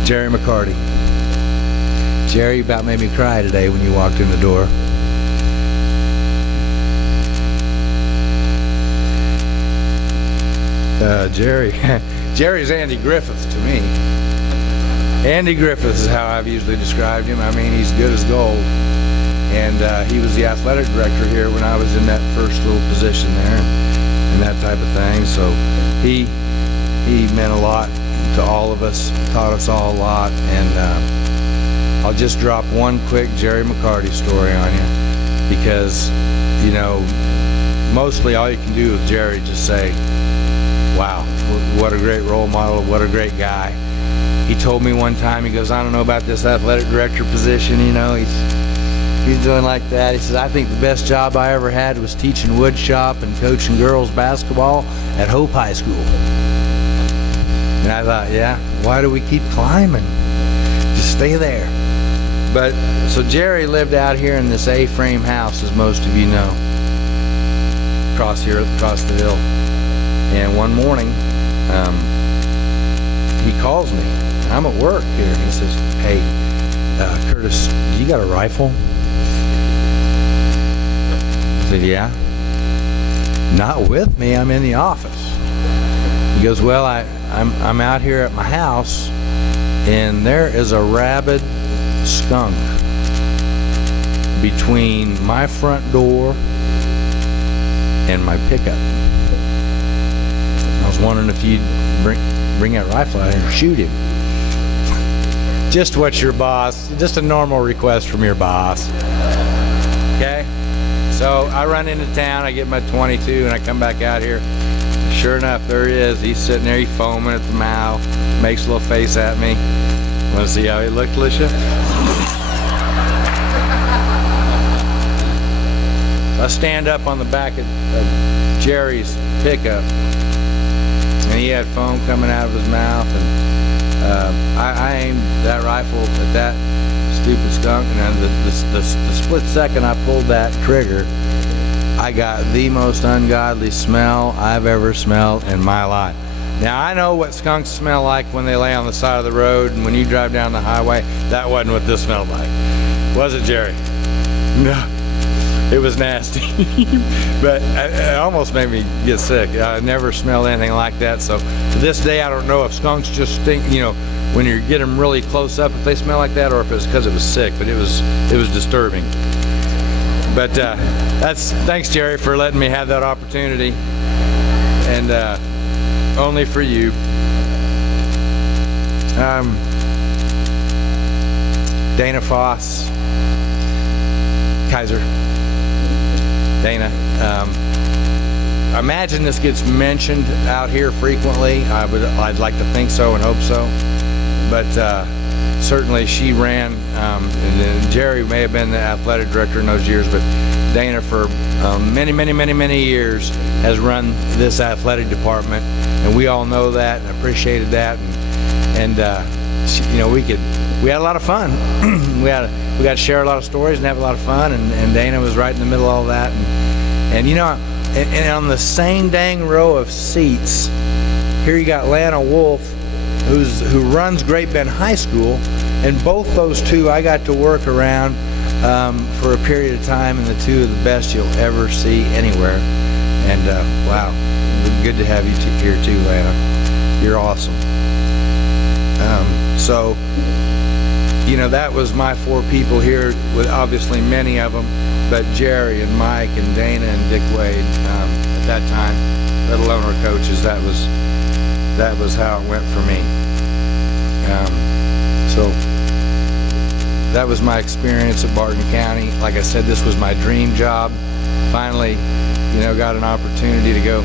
Jerry McCarty. Jerry about made me cry today when you walked in the door. Jerry's Andy Griffith to me. Andy Griffith is how I've usually described him. I mean, he's good as gold. And he was the athletic director here when I was in that first little position there and that type of thing. So he meant a lot to all of us, taught us all a lot, and I'll just drop one quick Jerry McCarty story on you, because, you know, mostly all you can do with Jerry is just say, wow, what a great role model, what a great guy. He told me one time, he goes, I don't know about this athletic director position, you know, he's doing like that. He says, I think the best job I ever had was teaching wood shop and coaching girls basketball at Hope High School. And I thought, yeah, why do we keep climbing? Just stay there. But, so Jerry lived out here in this A-frame house, as most of you know, across the hill. And one morning, he calls me. I'm at work here, and he says, hey, Curtis, you got a rifle? I said, yeah. Not with me, I'm in the office. He goes, well, I'm out here at my house, and there is a rabid skunk between my front door and my pickup. I was wondering if you'd bring that rifle out here and shoot him. Just what your boss, just a normal request from your boss. Okay? So I run into town, I get my 22, and I come back out here. Sure enough, there he is. He's sitting there, he's foaming at the mouth, makes a little face at me. Want to see how he looked, Alicia? I stand up on the back of Jerry's pickup, and he had foam coming out of his mouth, and I aimed that rifle at that stupid skunk, and the split second I pulled that trigger, I got the most ungodly smell I've ever smelled in my life. Now, I know what skunks smell like when they lay on the side of the road, and when you drive down the highway. That wasn't what this smelled like. Was it, Jerry? No. It was nasty. But it almost made me get sick. I never smelled anything like that. So to this day, I don't know if skunks just stink, you know, when you get them really close up, if they smell like that, or if it's because it was sick. But it was disturbing. But thanks, Jerry, for letting me have that opportunity. And only for you. Dana Foss, Kaiser, Dana. I imagine this gets mentioned out here frequently. I'd like to think so and hope so. But certainly she ran, and then Jerry may have been the athletic director in those years, but Dana for many years has run this athletic department, and we all know that and appreciated that, and you know, we had a lot of fun. we got to share a lot of stories and have a lot of fun, and Dana was right in the middle of all that, and you know, and on the same dang row of seats, here you got Lana Wolf, who runs Great Bend High School, and both those two I got to work around for a period of time, and the two of the best you'll ever see anywhere. And wow, good to have you here too, Lana. You're awesome. So, you know, that was my four people here, with obviously many of them, but Jerry and Mike and Dana and Dick Wade at that time, let alone our coaches. That was how it went for me. So that was my experience at Barton County. Like I said, this was my dream job. Finally, you know, got an opportunity to go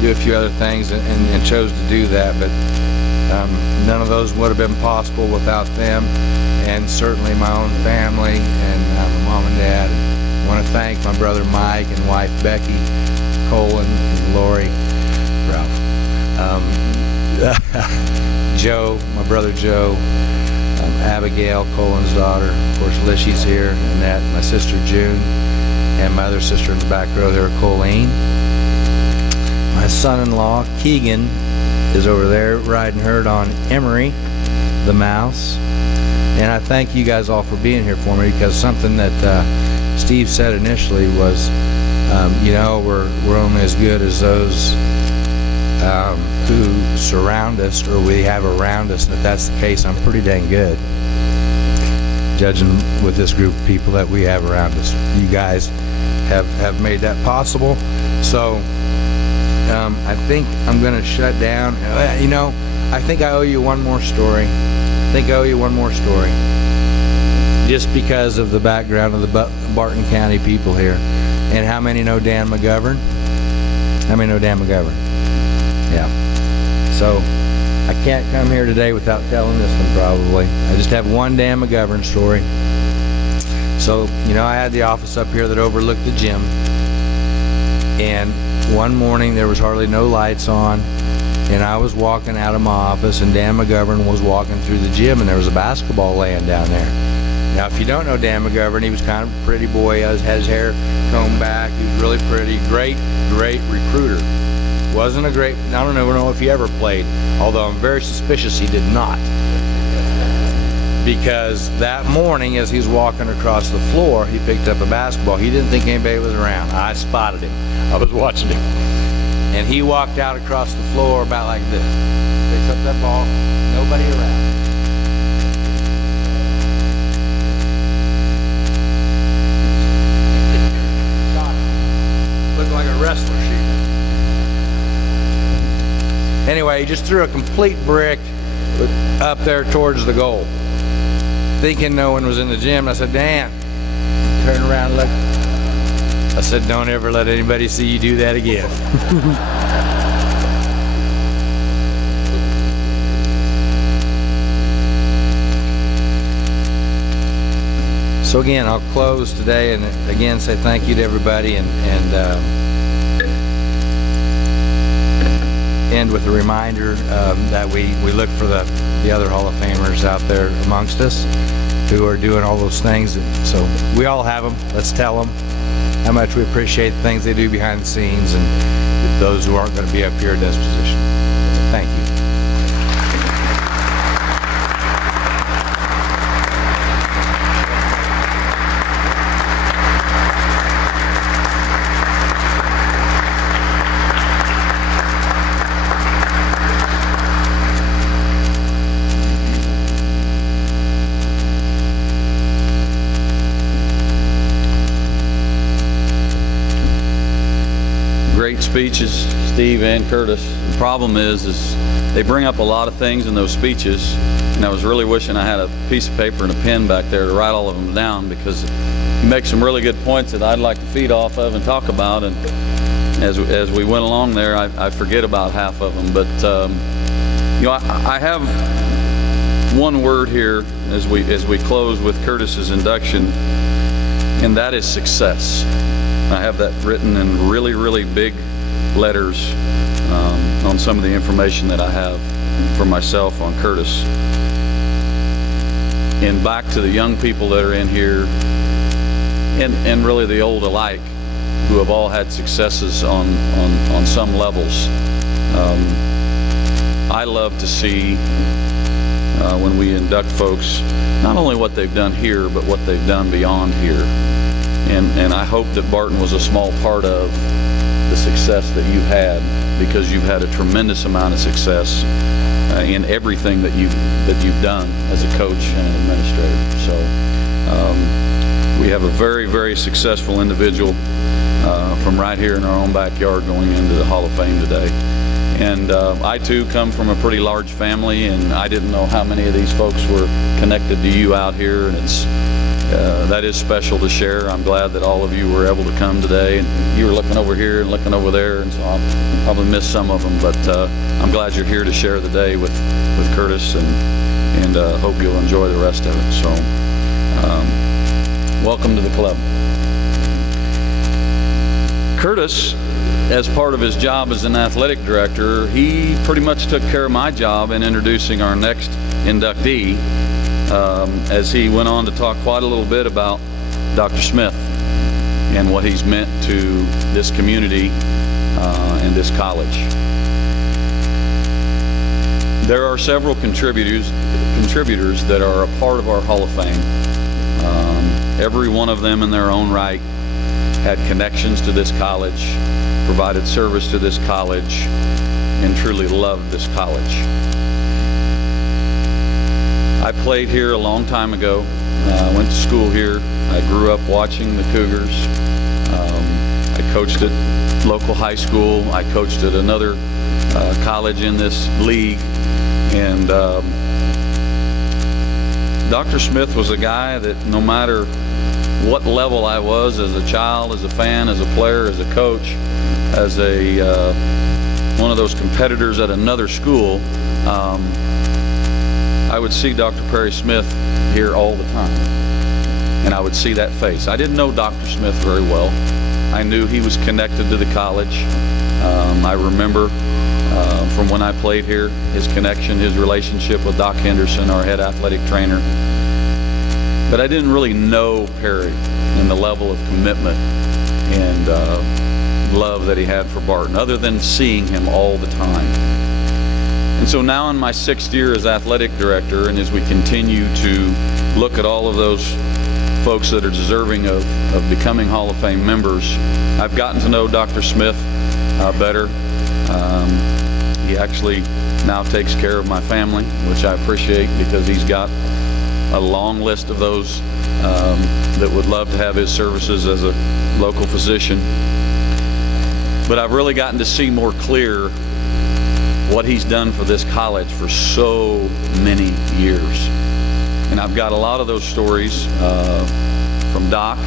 do a few other things, and chose to do that. But none of those would have been possible without them, and certainly my own family and my mom and dad. I want to thank my brother Mike and wife Becky, Colin, and Lori, Ralph, Joe, my brother Joe, Abigail, Colin's daughter, of course Lishy's here, Annette, my sister June, and my other sister in the back row there, Colleen. My son-in-law, Keegan, is over there riding herd on Emery, the mouse. And I thank you guys all for being here for me, because something that Steve said initially was, you know, we're only as good as those who surround us, or we have around us. And if that's the case, I'm pretty dang good, judging with this group of people that we have around us. You guys have made that possible. So I think I'm going to shut down. You know, I think I owe you one more story. Just because of the background of the Barton County people here. And how many know Dan McGovern? How many know Dan McGovern? Yeah. So I can't come here today without telling this one, probably. I just have one Dan McGovern story. So, you know, I had the office up here that overlooked the gym, and one morning there was hardly no lights on, and I was walking out of my office, and Dan McGovern was walking through the gym, and there was a basketball laying down there. Now, if you don't know Dan McGovern, he was kind of a pretty boy. He had his hair combed back. He was really pretty. Great recruiter. Wasn't a great, I don't know if he ever played, although I'm very suspicious he did not. Because that morning, as he's walking across the floor, he picked up a basketball. He didn't think anybody was around. I spotted him. I was watching him. And he walked out across the floor about like this. Picked up that ball, nobody around. Looked like a wrestler sheet. Anyway, he just threw a complete brick up there towards the goal, thinking no one was in the gym. I said, Dan, turn around and look. I said, don't ever let anybody see you do that again. So again, I'll close today and again say thank you to everybody and end with a reminder that we look for the other Hall of Famers out there amongst us who are doing all those things. So we all have them. Let's tell them how much we appreciate the things they do behind the scenes and those who aren't going to be up here in this position. Thank you. Great speeches, Steve and Curtis. The problem is they bring up a lot of things in those speeches, and I was really wishing I had a piece of paper and a pen back there to write all of them down, because you make some really good points that I'd like to feed off of and talk about, and as we went along there, I forget about half of them. But you know, I have one word here as we close with Curtis's induction, and that is success. I have that written in really, really big letters on some of the information that I have for myself on Curtis. And back to the young people that are in here, and really the old alike, who have all had successes on some levels. I love to see when we induct folks, not only what they've done here, but what they've done beyond here. And I hope that Barton was a small part of the success that you've had, because you've had a tremendous amount of success in everything that you've done as a coach and an administrator. So we have a very, very successful individual from right here in our own backyard going into the Hall of Fame today. And I too come from a pretty large family, and I didn't know how many of these folks were connected to you out here, and that is special to share. I'm glad that all of you were able to come today, and you were looking over here and looking over there, and so I'll probably miss some of them, but I'm glad you're here to share the day with Curtis, and hope you'll enjoy the rest of it. So welcome to the club. Curtis, as part of his job as an athletic director, he pretty much took care of my job in introducing our next inductee, as he went on to talk quite a little bit about Dr. Smith and what he's meant to this community and this college. There are several contributors that are a part of our Hall of Fame. Every one of them in their own right had connections to this college, provided service to this college, and truly loved this college. I played here a long time ago. I went to school here. I grew up watching the Cougars. I coached at local high school. I coached at another college in this league. And Dr. Smith was a guy that no matter what level I was as a child, as a fan, as a player, as a coach, as one of those competitors at another school, I would see Dr. Perry Smith here all the time, and I would see that face. I didn't know Dr. Smith very well. I knew he was connected to the college. I remember from when I played here, his connection, his relationship with Doc Henderson, our head athletic trainer. But I didn't really know Perry and the level of commitment and love that he had for Barton, other than seeing him all the time. And so now in my 6th year as athletic director, and as we continue to look at all of those folks that are deserving of becoming Hall of Fame members, I've gotten to know Dr. Smith better. He actually now takes care of my family, which I appreciate, because he's got a long list of those that would love to have his services as a local physician. But I've really gotten to see more clear what he's done for this college for so many years. And I've got a lot of those stories from Doc,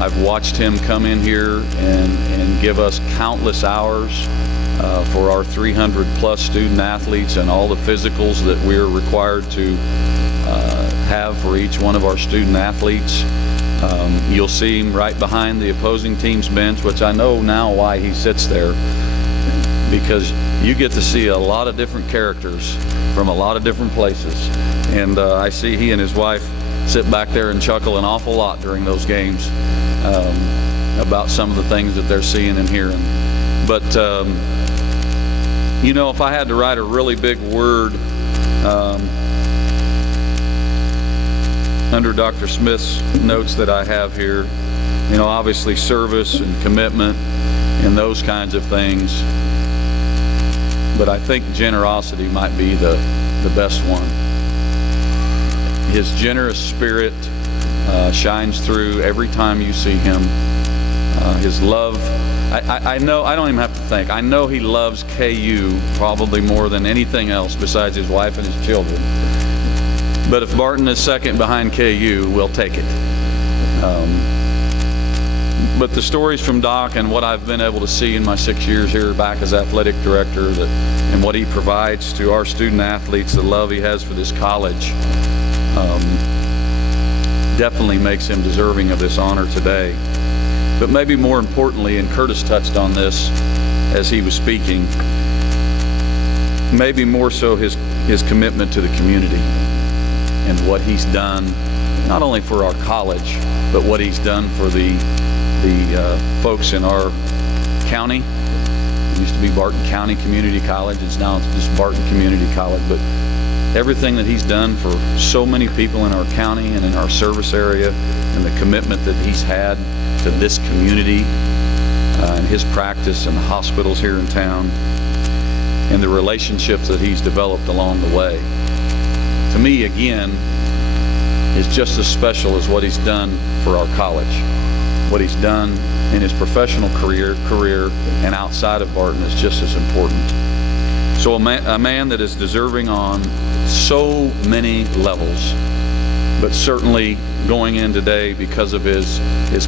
I've watched him come in here and give us countless hours for our 300-plus student athletes and all the physicals that we're required to have for each one of our student athletes. You'll see him right behind the opposing team's bench, which I know now why he sits there, because you get to see a lot of different characters from a lot of different places. And I see he and his wife sit back there and chuckle an awful lot during those games about some of the things that they're seeing and hearing. But, you know, if I had to write a really big word under Dr. Smith's notes that I have here, you know, obviously service and commitment and those kinds of things. But I think generosity might be the best one. His generous spirit shines through every time you see him. His love, I know, I don't even have to think. I know he loves KU probably more than anything else besides his wife and his children. But if Barton is second behind KU, we'll take it. But the stories from Doc and what I've been able to see in my 6 years here back as athletic director, and what he provides to our student athletes, the love he has for this college, definitely makes him deserving of this honor today. But maybe more importantly, and Curtis touched on this as he was speaking, maybe more so his commitment to the community and what he's done, not only for our college, but what he's done for the folks in our county. It used to be Barton County Community College. It's now just Barton Community College. But everything that he's done for so many people in our county and in our service area, and the commitment that he's had to this community and his practice and the hospitals here in town, and the relationships that he's developed along the way, to me, again, is just as special as what he's done for our college. What he's done in his professional career and outside of Barton is just as important. So a man that is deserving on so many levels, but certainly going in today because of his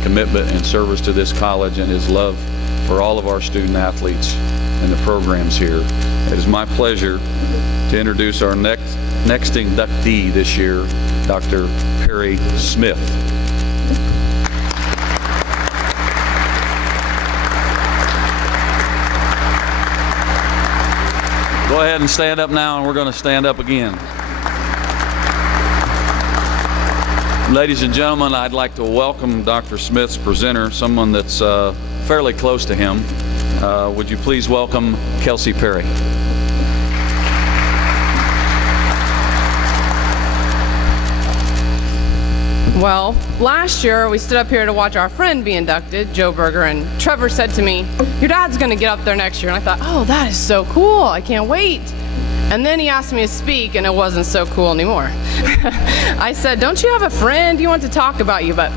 commitment and service to this college and his love for all of our student athletes and the programs here. It is my pleasure to introduce our next inductee this year, Dr. Perry Smith. Go ahead and stand up now, and we're going to stand up again. Ladies and gentlemen, I'd like to welcome Dr. Smith's presenter, someone that's fairly close to him. Would you please welcome Kelsey Perry? Well, last year we stood up here to watch our friend be inducted, Joe Berger, and Trevor said to me, "Your dad's going to get up there next year." And I thought, oh, that is so cool. I can't wait. And then he asked me to speak, and it wasn't so cool anymore. I said, "Don't you have a friend you want to talk about you?" But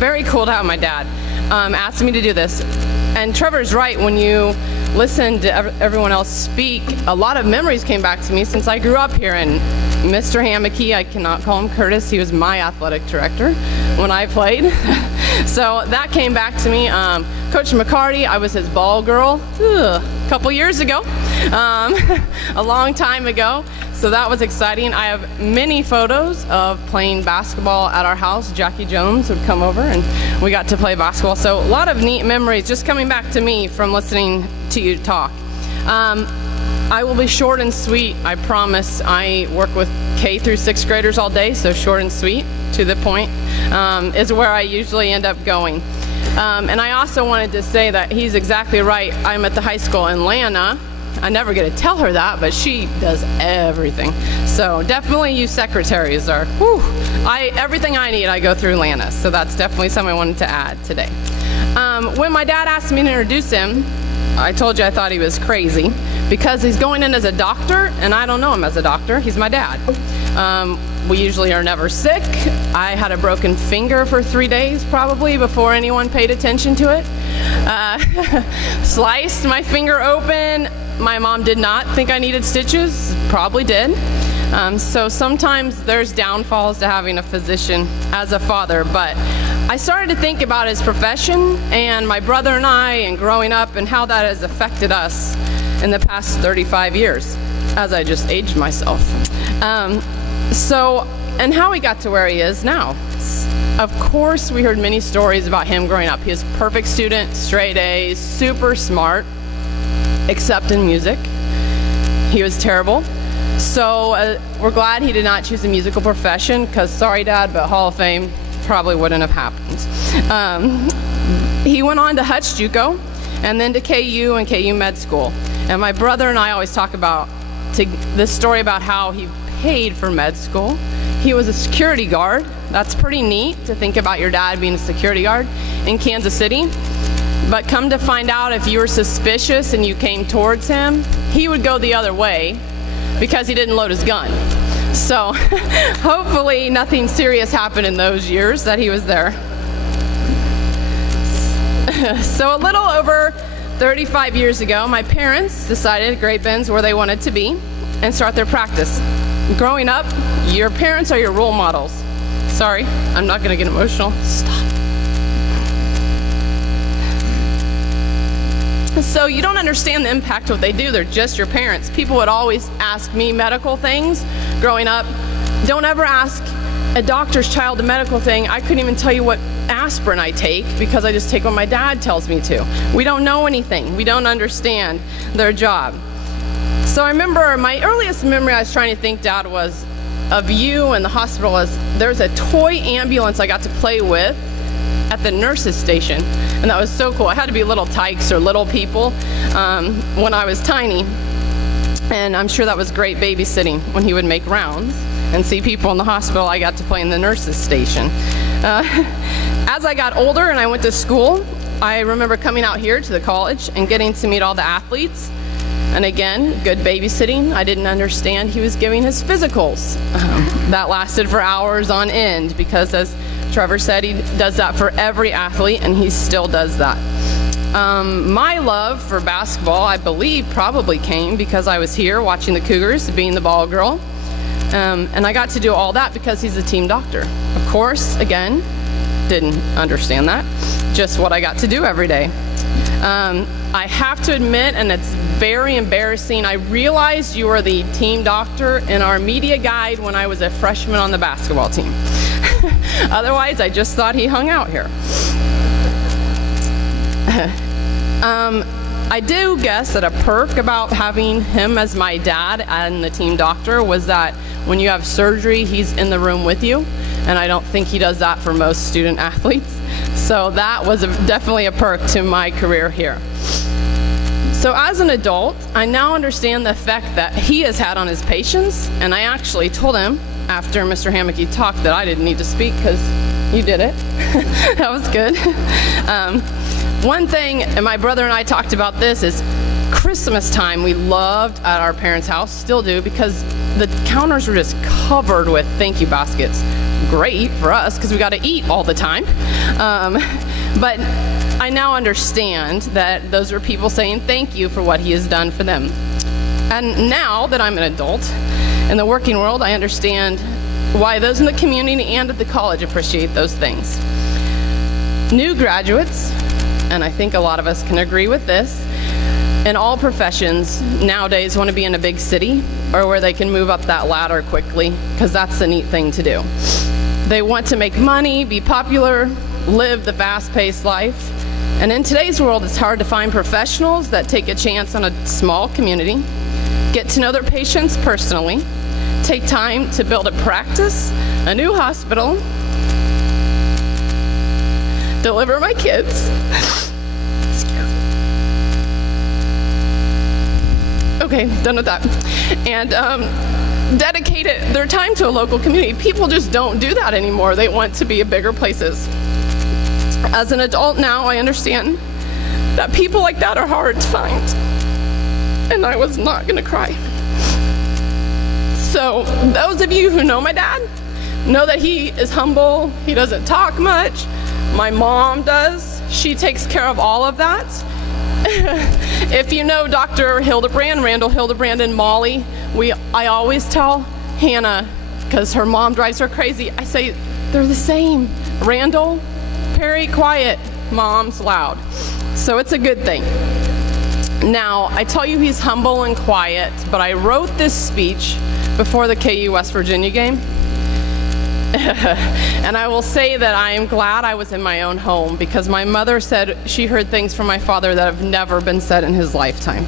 very cool to have my dad ask me to do this. And Trevor's right. When you listen to everyone else speak, a lot of memories came back to me since I grew up here. And Mr. Hammeke, I cannot call him Curtis, he was my athletic director when I played. So that came back to me. Coach McCarty, I was his ball girl a couple years ago, a long time ago. So that was exciting. I have many photos of playing basketball at our house. Jackie Jones would come over and we got to play basketball. So a lot of neat memories just coming back to me from listening to you talk. I will be short and sweet, I promise. I work with K through 6th graders all day, so short and sweet, to the point, is where I usually end up going. And I also wanted to say that he's exactly right. I'm at the high school in Lana. I never get to tell her that, but she does everything. So definitely you secretaries are, everything I need, I go through Lana. So that's definitely something I wanted to add today. When my dad asked me to introduce him, I told you I thought he was crazy because he's going in as a doctor, and I don't know him as a doctor. He's my dad. We usually are never sick. I had a broken finger for 3 days probably before anyone paid attention to it. Sliced my finger open. My mom did not think I needed stitches, probably did. So sometimes there's downfalls to having a physician as a father, but I started to think about his profession and my brother and I and growing up and how that has affected us in the past 35 years as I just aged myself. And how he got to where he is now. Of course, we heard many stories about him growing up. He was a perfect student, straight A's, super smart, except in music. He was terrible. So we're glad he did not choose a musical profession, because sorry, Dad, but Hall of Fame probably wouldn't have happened. He went on to Hutch JUCO and then to KU and KU Med School. And my brother and I always talk about this story about how he paid for med school. He was a security guard. That's pretty neat to think about your dad being a security guard in Kansas City. But come to find out, if you were suspicious and you came towards him, he would go the other way because he didn't load his gun. So hopefully nothing serious happened in those years that he was there. So a little over 35 years ago, my parents decided Great Bend's where they wanted to be and start their practice. Growing up, your parents are your role models. Sorry, I'm not gonna get emotional. Stop. So you don't understand the impact of what they do. They're just your parents. People would always ask me medical things growing up. Don't ever ask a doctor's child a medical thing. I couldn't even tell you what aspirin I take because I just take what my dad tells me to. We don't know anything. We don't understand their job. So I remember my earliest memory I was trying to think, Dad, was of you in the hospital. Was there's a toy ambulance I got to play with at the nurses station, and that was so cool. I had to be little tykes or little people when I was tiny, and I'm sure that was great babysitting when he would make rounds and see people in the hospital. I got to play in the nurses station. As I got older and I went to school, I remember coming out here to the college and getting to meet all the athletes. And again, good babysitting. I didn't understand he was giving his physicals. That lasted for hours on end because, as Trevor said, he does that for every athlete, and he still does that. My love for basketball, I believe, probably came because I was here watching the Cougars, being the ball girl. And I got to do all that because he's a team doctor. Of course, again, didn't understand that. Just what I got to do every day. I have to admit, and it's very embarrassing, I realized you were the team doctor in our media guide when I was a freshman on the basketball team. Otherwise, I just thought he hung out here. I do guess that a perk about having him as my dad and the team doctor was that when you have surgery, he's in the room with you, and I don't think he does that for most student athletes. So that was definitely a perk to my career here. So as an adult, I now understand the effect that he has had on his patients, and I actually told him after Mr. Hammeke talked that I didn't need to speak because you did it. That was good. One thing, and my brother and I talked about this, is Christmas time we loved at our parents' house, still do, because the counters were just covered with thank you baskets. Great for us because we got to eat all the time. But I now understand that those are people saying thank you for what he has done for them. And now that I'm an adult in the working world, I understand why those in the community and at the college appreciate those things. New graduates, and I think a lot of us can agree with this, in all professions nowadays want to be in a big city or where they can move up that ladder quickly, because that's the neat thing to do. They want to make money, be popular, live the fast-paced life. And in today's world, it's hard to find professionals that take a chance on a small community, get to know their patients personally, take time to build a practice, a new hospital, deliver my kids. Okay, done with that. And dedicate their time to a local community. People just don't do that anymore. They want to be at bigger places. As an adult now, I understand that people like that are hard to find. And I was not gonna cry. So those of you who know my dad know that he is humble. He doesn't talk much. My mom does. She takes care of all of that. If you know Dr. Hildebrand, Randall Hildebrand and Molly, I always tell Hannah, because her mom drives her crazy, I say, they're the same. Randall Perry, quiet. Mom's loud. So it's a good thing. Now, I tell you he's humble and quiet, but I wrote this speech before the KU West Virginia game. And I will say that I am glad I was in my own home, because my mother said she heard things from my father that have never been said in his lifetime.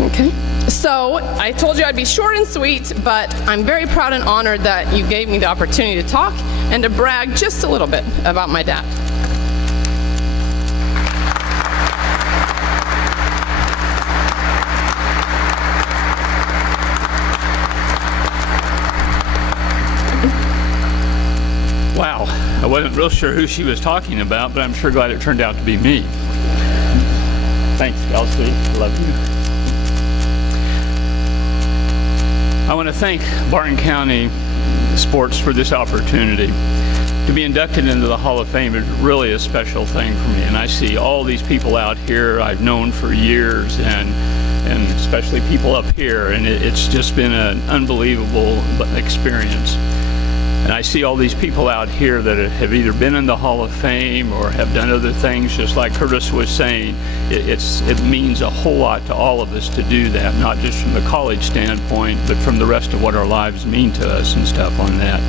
Okay. So I told you I'd be short and sweet, but I'm very proud and honored that you gave me the opportunity to talk and to brag just a little bit about my dad. Wow, I wasn't real sure who she was talking about, but I'm sure glad it turned out to be me. Thanks, Kelsey. Love you. I want to thank Barton County Sports for this opportunity. To be inducted into the Hall of Fame is really a special thing for me, and I see all these people out here I've known for years, and especially people up here, and it's just been an unbelievable experience. And I see all these people out here that have either been in the Hall of Fame or have done other things, just like Curtis was saying. It means a whole lot to all of us to do that, not just from the college standpoint, but from the rest of what our lives mean to us and stuff on that.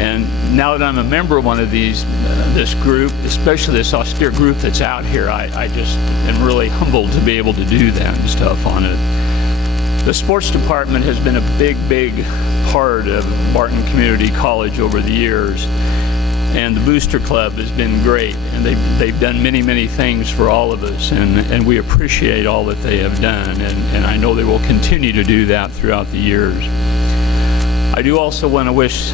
And now that I'm a member of one of these, this group, especially this austere group that's out here, I just am really humbled to be able to do that and stuff on it. The sports department has been a big part of Barton Community College over the years, and the Booster Club has been great, and they've done many things for all of us, and we appreciate all that they have done, and I know they will continue to do that throughout the years. I do also want to wish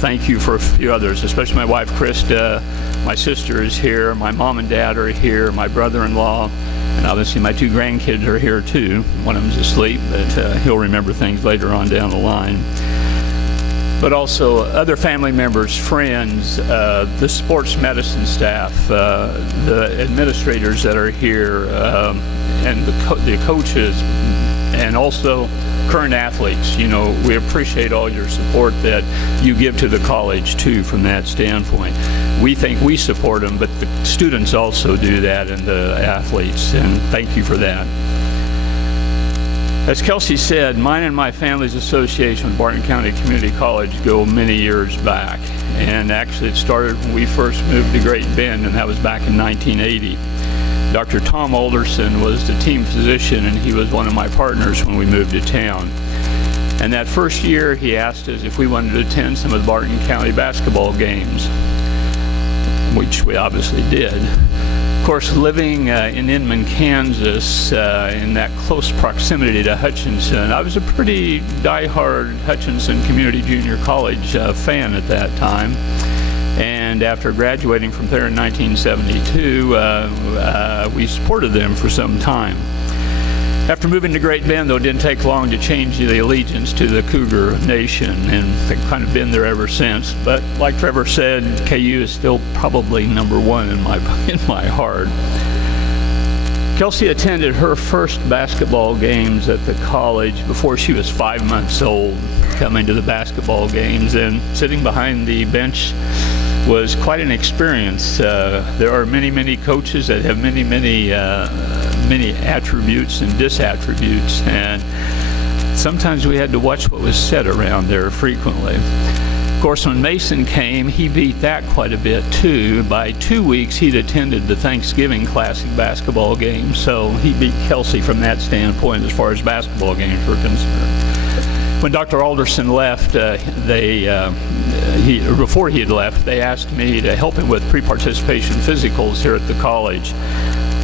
thank you for a few others, especially my wife Krista, my sister is here, my mom and dad are here, my brother-in-law, and obviously my two grandkids are here too. One of them's asleep, but he'll remember things later on down the line. But also other family members, friends, the sports medicine staff, the administrators that are here, and the coaches, and also current athletes. You know, we appreciate all your support that you give to the college too from that standpoint. We think we support them, but the students also do that, and the athletes, and thank you for that. As Kelsey said, mine and my family's association with Barton County Community College go many years back, and actually it started when we first moved to Great Bend, and that was back in 1980. Dr. Tom Alderson was the team physician, and he was one of my partners when we moved to town. And that first year, he asked us if we wanted to attend some of the Barton County basketball games, which we obviously did. Of course, living in Inman, Kansas, in that close proximity to Hutchinson, I was a pretty die-hard Hutchinson Community Junior College fan at that time. And after graduating from there in 1972, we supported them for some time. After moving to Great Bend, though, it didn't take long to change the allegiance to the Cougar Nation, and they've kind of been there ever since. But like Trevor said, KU is still probably number one in my heart. Kelsey attended her first basketball games at the college before she was 5 months old, coming to the basketball games, and sitting behind the bench was quite an experience. There are many coaches that have many attributes and disattributes, and sometimes we had to watch what was said around there frequently. Of course, when Mason came, he beat that quite a bit too. By 2 weeks, he'd attended the Thanksgiving Classic basketball game, so he beat Kelsey from that standpoint as far as basketball games were concerned. When Dr. Alderson left, before he had left, they asked me to help him with pre-participation physicals here at the college.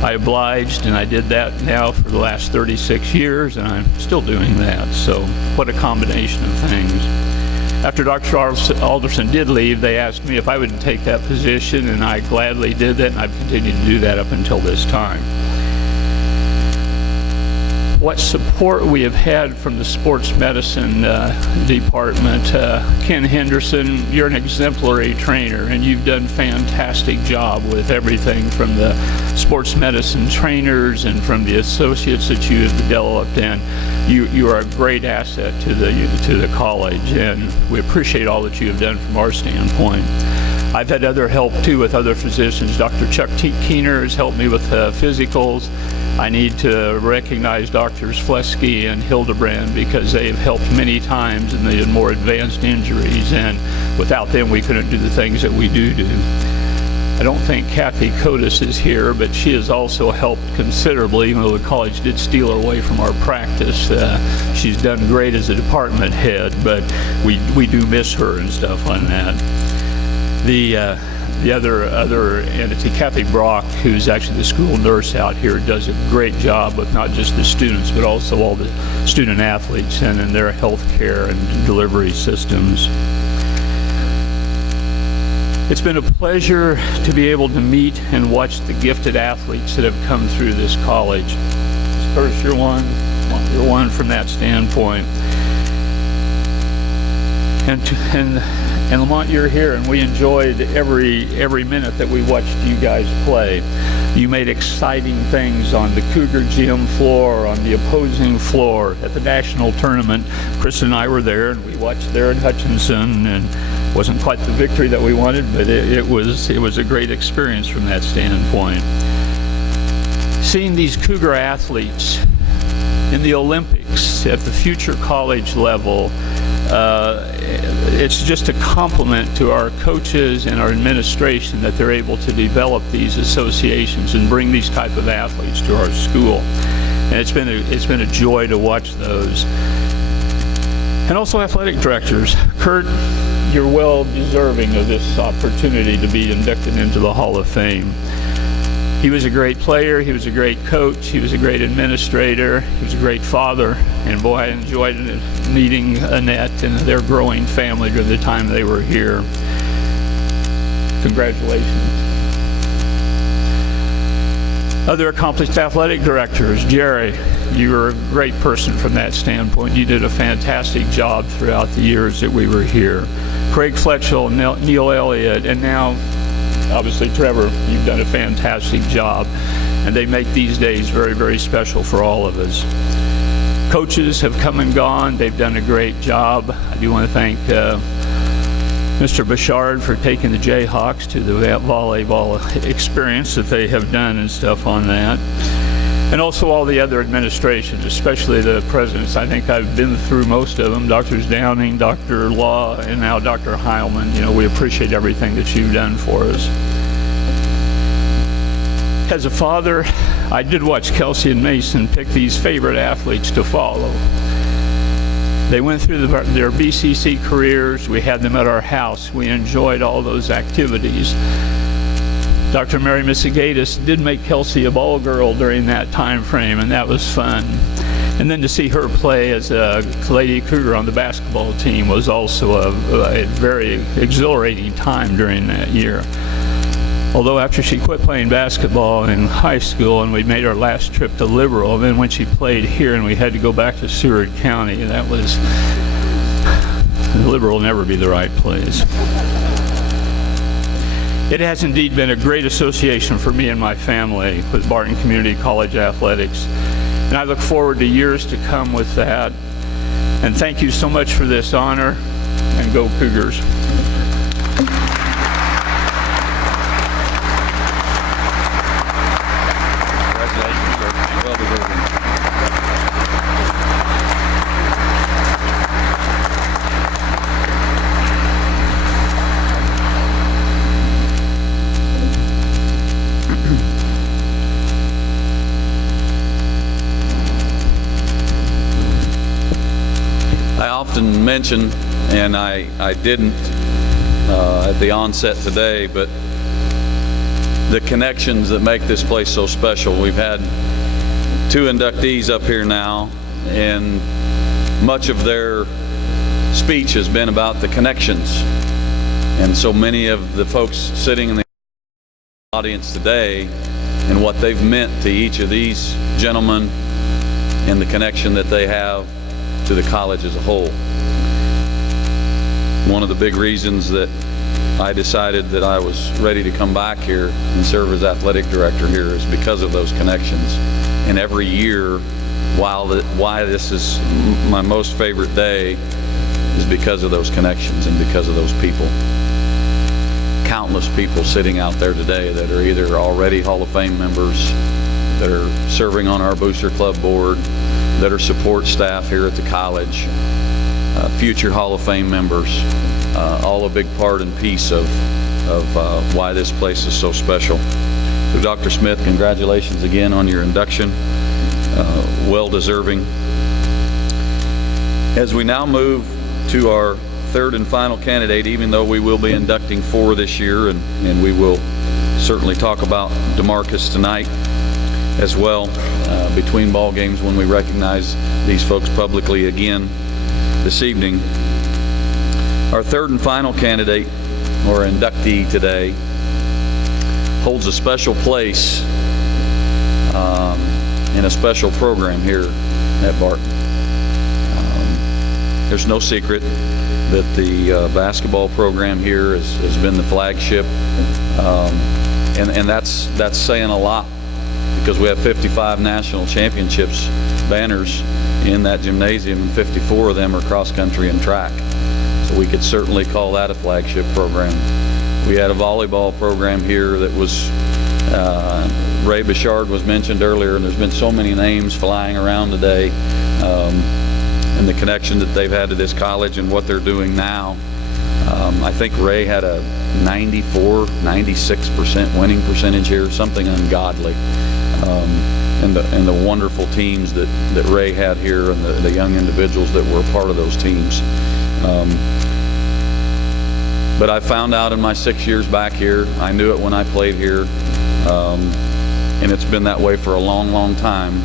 I obliged, and I did that now for the last 36 years, and I'm still doing that. So what a combination of things. After Dr. Alderson did leave, they asked me if I would take that position, and I gladly did that, and I've continued to do that up until this time. what support we have had from the sports medicine department. Ken Henderson, you're an exemplary trainer, and you've done a fantastic job with everything from the sports medicine trainers and from the associates that you have developed, and you are a great asset to the college, and we appreciate all that you have done from our standpoint. I've had other help too with other physicians. Dr. Chuck Keener has helped me with physicals. I need to recognize Drs. Flesky and Hildebrand because they have helped many times in the more advanced injuries, and without them we couldn't do the things that we do. I don't think Kathy Kotis is here, but she has also helped considerably, even though the college did steal her away from our practice. She's done great as a department head, but we do miss her and stuff on that. The other entity, Kathy Brock, who's actually the school nurse out here, does a great job with not just the students, but also all the student athletes and in their health care and delivery systems. It's been a pleasure to be able to meet and watch the gifted athletes that have come through this college. Curtis, you're one from that standpoint. And Lamont, you're here, and we enjoyed every minute that we watched you guys play. You made exciting things on the Cougar gym floor, on the opposing floor, at the national tournament. Chris and I were there, and we watched there in Hutchinson, and it wasn't quite the victory that we wanted, but it was a great experience from that standpoint. Seeing these Cougar athletes in the Olympics at the future college level, it's just a compliment to our coaches and our administration that they're able to develop these associations and bring these type of athletes to our school. And it's been a joy to watch those. And also athletic directors. Kurt, you're well deserving of this opportunity to be inducted into the Hall of Fame. He was a great player, he was a great coach, he was a great administrator, he was a great father, and boy, I enjoyed meeting Annette and their growing family during the time they were here. Congratulations. Other accomplished athletic directors, Jerry, you were a great person from that standpoint. You did a fantastic job throughout the years that we were here. Craig Fletchell, Neil Elliott, and now obviously, Trevor, you've done a fantastic job, and they make these days very, very special for all of us. Coaches have come and gone. They've done a great job. I do want to thank Mr. Bouchard for taking the Jayhawks to the volleyball experience that they have done and stuff on that. And also all the other administrations, especially the presidents. I think I've been through most of them, Drs. Downing, Dr. Law, and now Dr. Heilman. You know, we appreciate everything that you've done for us. As a father, I did watch Kelsey and Mason pick these favorite athletes to follow. They went through their BCC careers. We had them at our house. We enjoyed all those activities. Dr. Mary Missigatis did make Kelsey a ball girl during that time frame, and that was fun. And then to see her play as a Lady Cougar on the basketball team was also a very exhilarating time during that year. Although after she quit playing basketball in high school and we made our last trip to Liberal, then when she played here and we had to go back to Seward County, that was, Liberal will never be the right place. It has indeed been a great association for me and my family with Barton Community College Athletics, and I look forward to years to come with that. And thank you so much for this honor, and go Cougars. Congratulations, sir. Well deserving. I often mention, and I didn't at the onset today, but the connections that make this place so special. We've had 2 inductees up here now, and much of their speech has been about the connections. And so many of the folks sitting in the audience today and what they've meant to each of these gentlemen and the connection that they have to the college as a whole. One of the big reasons that I decided that I was ready to come back here and serve as athletic director here is because of those connections. And every year, why this is my most favorite day is because of those connections and because of those people. Countless people sitting out there today that are either already Hall of Fame members, that are serving on our Booster Club board, that are support staff here at the college, future Hall of Fame members, all a big part and piece of why this place is so special. So Dr. Smith, congratulations again on your induction. Well deserving. As we now move to our third and final candidate, even though we will be inducting 4 this year, and we will certainly talk about DeMarcus tonight as well, between ball games when we recognize these folks publicly again this evening. Our third and final candidate, or inductee today, holds a special place in a special program here at Barton. There's no secret that the basketball program here has been the flagship, and that's saying a lot, because we have 55 national championships banners in that gymnasium, and 54 of them are cross country and track. So we could certainly call that a flagship program. We had a volleyball program here that was, Ray Bouchard was mentioned earlier, and there's been so many names flying around today, and the connection that they've had to this college and what they're doing now. I think Ray had a 96% winning percentage here, something ungodly. And the wonderful teams that Ray had here, and the young individuals that were a part of those teams. But I found out in my 6 years back here, I knew it when I played here, and it's been that way for a long, long time.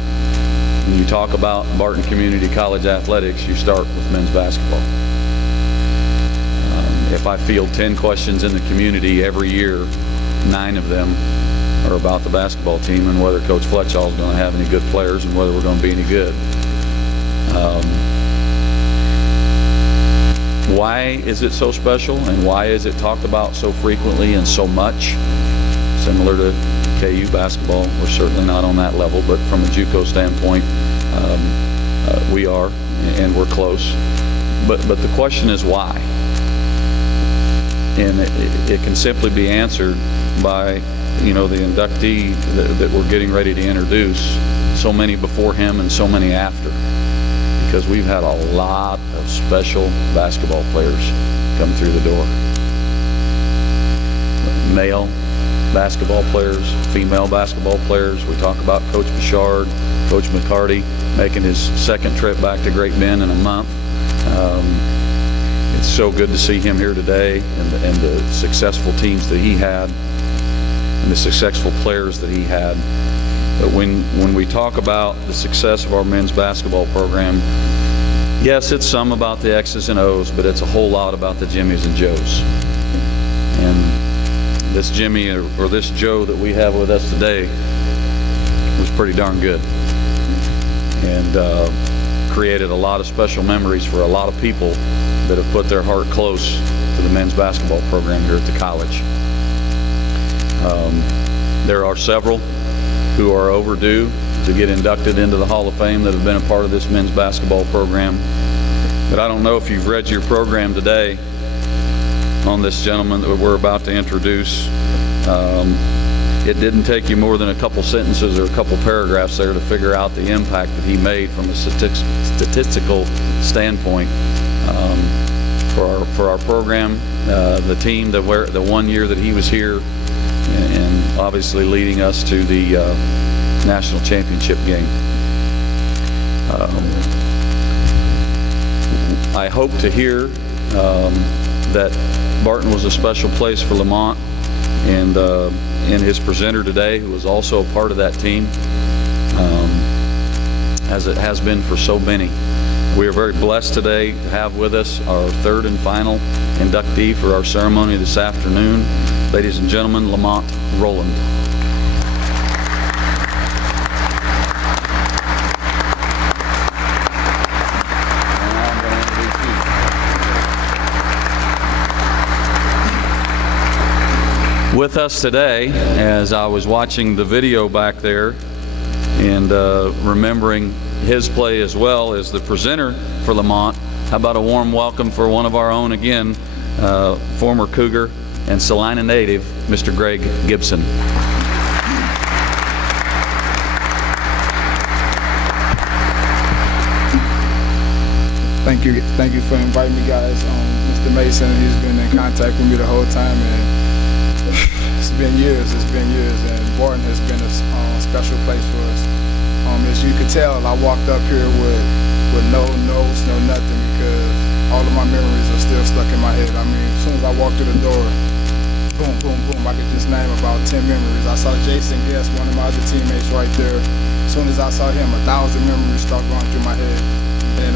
When you talk about Barton Community College athletics, you start with men's basketball. If I field 10 questions in the community every year, 9 of them are about the basketball team and whether Coach Fletchall is going to have any good players and whether we're going to be any good. Why is it so special, and why is it talked about so frequently and so much? Similar to KU basketball, we're certainly not on that level, but from a JUCO standpoint, we are, and we're close. But the question is why? And it can simply be answered by, the inductee that we're getting ready to introduce, so many before him and so many after, because we've had a lot of special basketball players come through the door. Male basketball players, female basketball players. We talk about Coach Bouchard, Coach McCarty making his second trip back to Great Bend in a month. It's so good to see him here today, and the successful teams that he had, and the successful players that he had. But when we talk about the success of our men's basketball program, yes, it's some about the X's and O's, but it's a whole lot about the Jimmies and Joes. And this Jimmy or this Joe that we have with us today was pretty darn good, and created a lot of special memories for a lot of people that have put their heart close to the men's basketball program here at the college. There are several who are overdue to get inducted into the Hall of Fame that have been a part of this men's basketball program. But I don't know if you've read your program today on this gentleman that we're about to introduce. It didn't take you more than a couple sentences or a couple paragraphs there to figure out the impact that he made from a statistical standpoint for our program, the team, the 1 year that he was here, and obviously leading us to the national championship game. I hope to hear that Barton was a special place for Lamont, and his presenter today, who was also a part of that team, as it has been for so many. We are very blessed today to have with us our third and final inductee for our ceremony this afternoon. Ladies and gentlemen, Lamont Roland. With us today, as I was watching the video back there and remembering his play as well as the presenter for Lamont, how about a warm welcome for one of our own again, former Cougar and Salina native, Mr. Greg Gibson. Thank you for inviting me, guys. Mr. Mason, he's been in contact with me the whole time, and it's been years, and Barton has been a special place for us. As you could tell, I walked up here with no notes, no nothing, because all of my memories are still stuck in my head. I mean, as soon as I walked through the door, boom, boom, boom, I could just name about 10 memories. I saw Jason Guest, one of my other teammates right there. As soon as I saw him, 1,000 memories start going through my head. And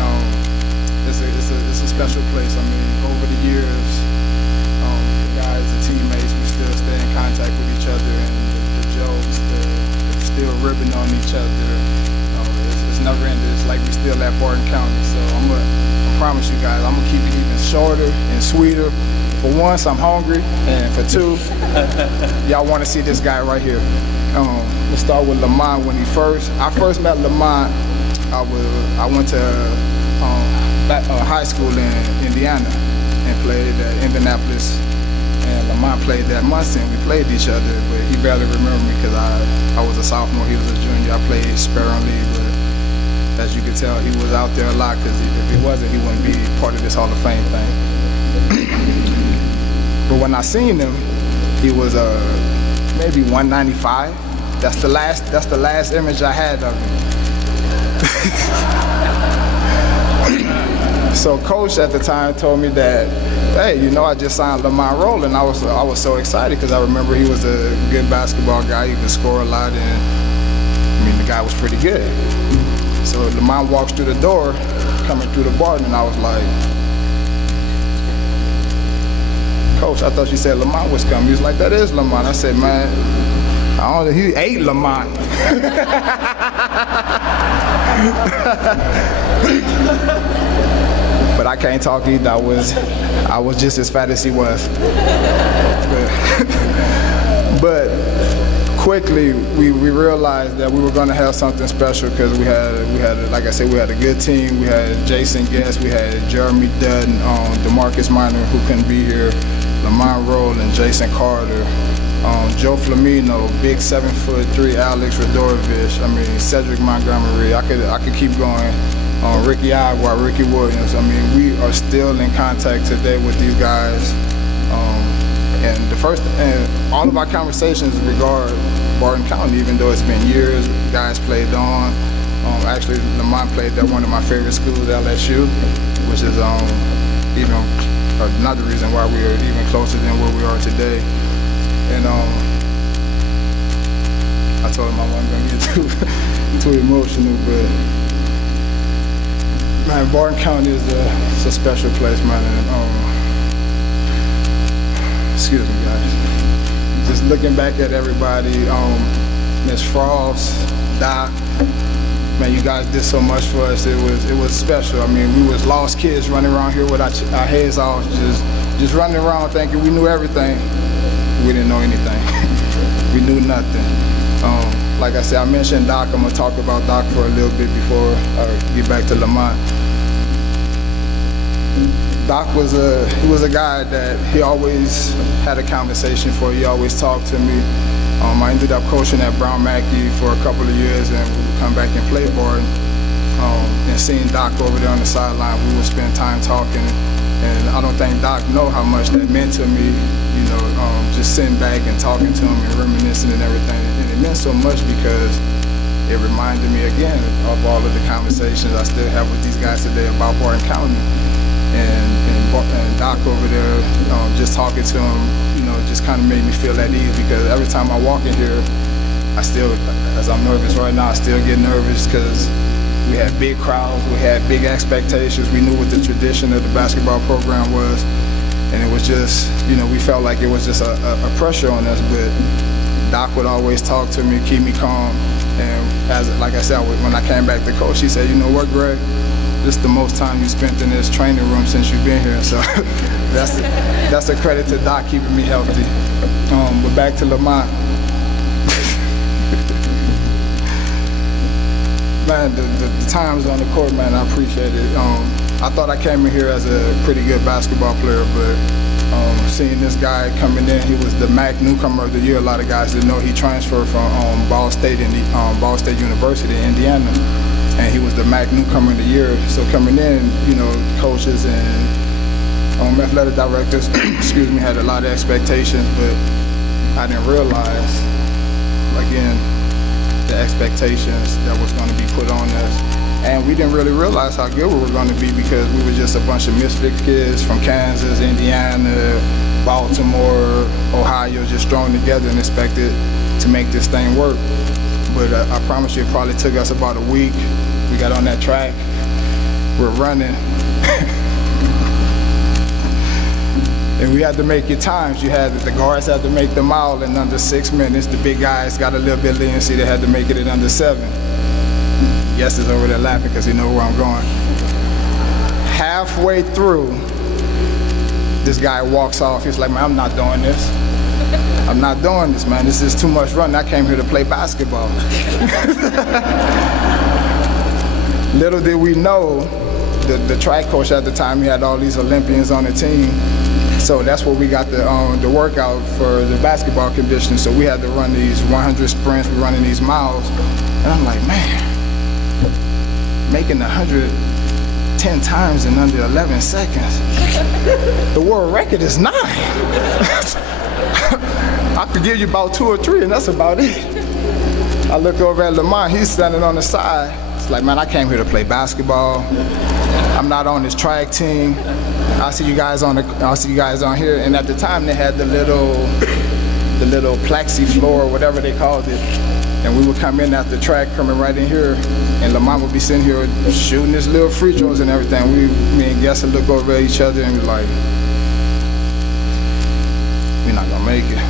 it's a special place. I mean, over the years, the guys, the teammates, we still stay in contact with each other, and the jokes, the still ribbing on each other. It's never ended. It's like we still at Barton County. So I promise you guys, I'm gonna keep it even shorter and sweeter. For once, I'm hungry, and for two, y'all want to see this guy right here. Let's start with Lamont. I first met Lamont, I went to high school in Indiana and played at Indianapolis, and Lamont played at Munson. We played each other, but he barely remembered me because I was a sophomore, he was a junior. I played sparingly, but as you can tell, he was out there a lot, because if he wasn't, he wouldn't be part of this Hall of Fame thing. But when I seen him, he was maybe 195. That's the last image I had of him. So coach at the time told me that, hey, I just signed Lamont Roland. I was so excited because I remember he was a good basketball guy. He could score a lot, and I mean, the guy was pretty good. So Lamont walks through the door, coming through the Barton, and I was like, Coach, I thought you said Lamont was coming. He was like, that is Lamont. I said, man, he ate Lamont. But I can't talk either. I was just as fat as he was. But quickly we realized that we were going to have something special, because we had like I said, we had a good team. We had Jason Guest, we had Jeremy Dutton, DeMarcus Minor, who couldn't be here, Lamont Roland, Jason Carter, Joe Flamino, big 7'3" Alex Radorovich. I mean, Cedric Montgomery. I could keep going. Ricky Agua, Ricky Williams. I mean, we are still in contact today with these guys. And all of our conversations regard Barton County, even though it's been years. Guys played on. Actually, Lamont played at one of my favorite schools, LSU, which is even another reason why we are even closer than where we are today. And I told him I wasn't going to get too emotional, but man, Barton County is a special place, man. And, excuse me, guys. Just looking back at everybody, Miss Frost, Doc, man, you guys did so much for us. It was special. I mean, we was lost kids running around here with our heads off, just running around thinking we knew everything. We didn't know anything. We knew nothing. Like I said, I mentioned Doc. I'm gonna talk about Doc for a little bit before I get back to Lamont. Doc was a guy that he always had a conversation for. He always talked to me. I ended up coaching at Brown Mackey for a couple of years, and we would come back and play Barton. And seeing Doc over there on the sideline, we would spend time talking. And I don't think Doc know how much that meant to me, just sitting back and talking to him and reminiscing and everything. And it meant so much because it reminded me again of all of the conversations I still have with these guys today about Barton County. And Doc over there, just talking to him, just kind of made me feel at ease, because every time I walk in here, I still, as I'm nervous right now, I still get nervous because we had big crowds, we had big expectations, we knew what the tradition of the basketball program was, and it was just, we felt like it was just a pressure on us, but Doc would always talk to me, keep me calm, and like I said, when I came back to coach, he said, you know what, Greg? This is the most time you spent in this training room since you've been here, so that's a credit to Doc keeping me healthy. But But back to Lamont. Man, the times on the court, man, I appreciate it. I thought I came in here as a pretty good basketball player, but seeing this guy coming in, he was the MAC newcomer of the year. A lot of guys didn't know he transferred from Ball State University in Indiana, and he was the MAC newcomer of the year. So coming in, you know, coaches and athletic directors, excuse me, had a lot of expectations, but I didn't realize, again, the expectations that was going to be put on us. And we didn't really realize how good we were going to be because we were just a bunch of misfit kids from Kansas, Indiana, Baltimore, Ohio, just thrown together and expected to make this thing work. But I promise you, it probably took us about a week. We got on that track, we're running. And we had to make your times. The guards had to make them all in under 6 minutes. The big guys got a little bit leniency. They had to make it in under 7. Yes, is over there laughing because he knows where I'm going. Halfway through, this guy walks off. He's like, man, I'm not doing this. I'm not doing this, man. This is too much running. I came here to play basketball. Little did we know, the track coach at the time, he had all these Olympians on the team. So that's where we got the workout for the basketball conditioning. So we had to run these 100 sprints, we're running these miles. And I'm like, man, making 110 times in under 11 seconds. The world record is 9. I could give you about 2 or 3 and that's about it. I look over at Lamont, he's standing on the side. It's like, man, I came here to play basketball. I'm not on this track team. I'll see you guys on here. And at the time they had the little plexi floor, whatever they called it. And we would come in after track, coming right in here, and Lamont would be sitting here shooting his little free throws and everything. Me and Guess would look over at each other and be like, we're not gonna make it.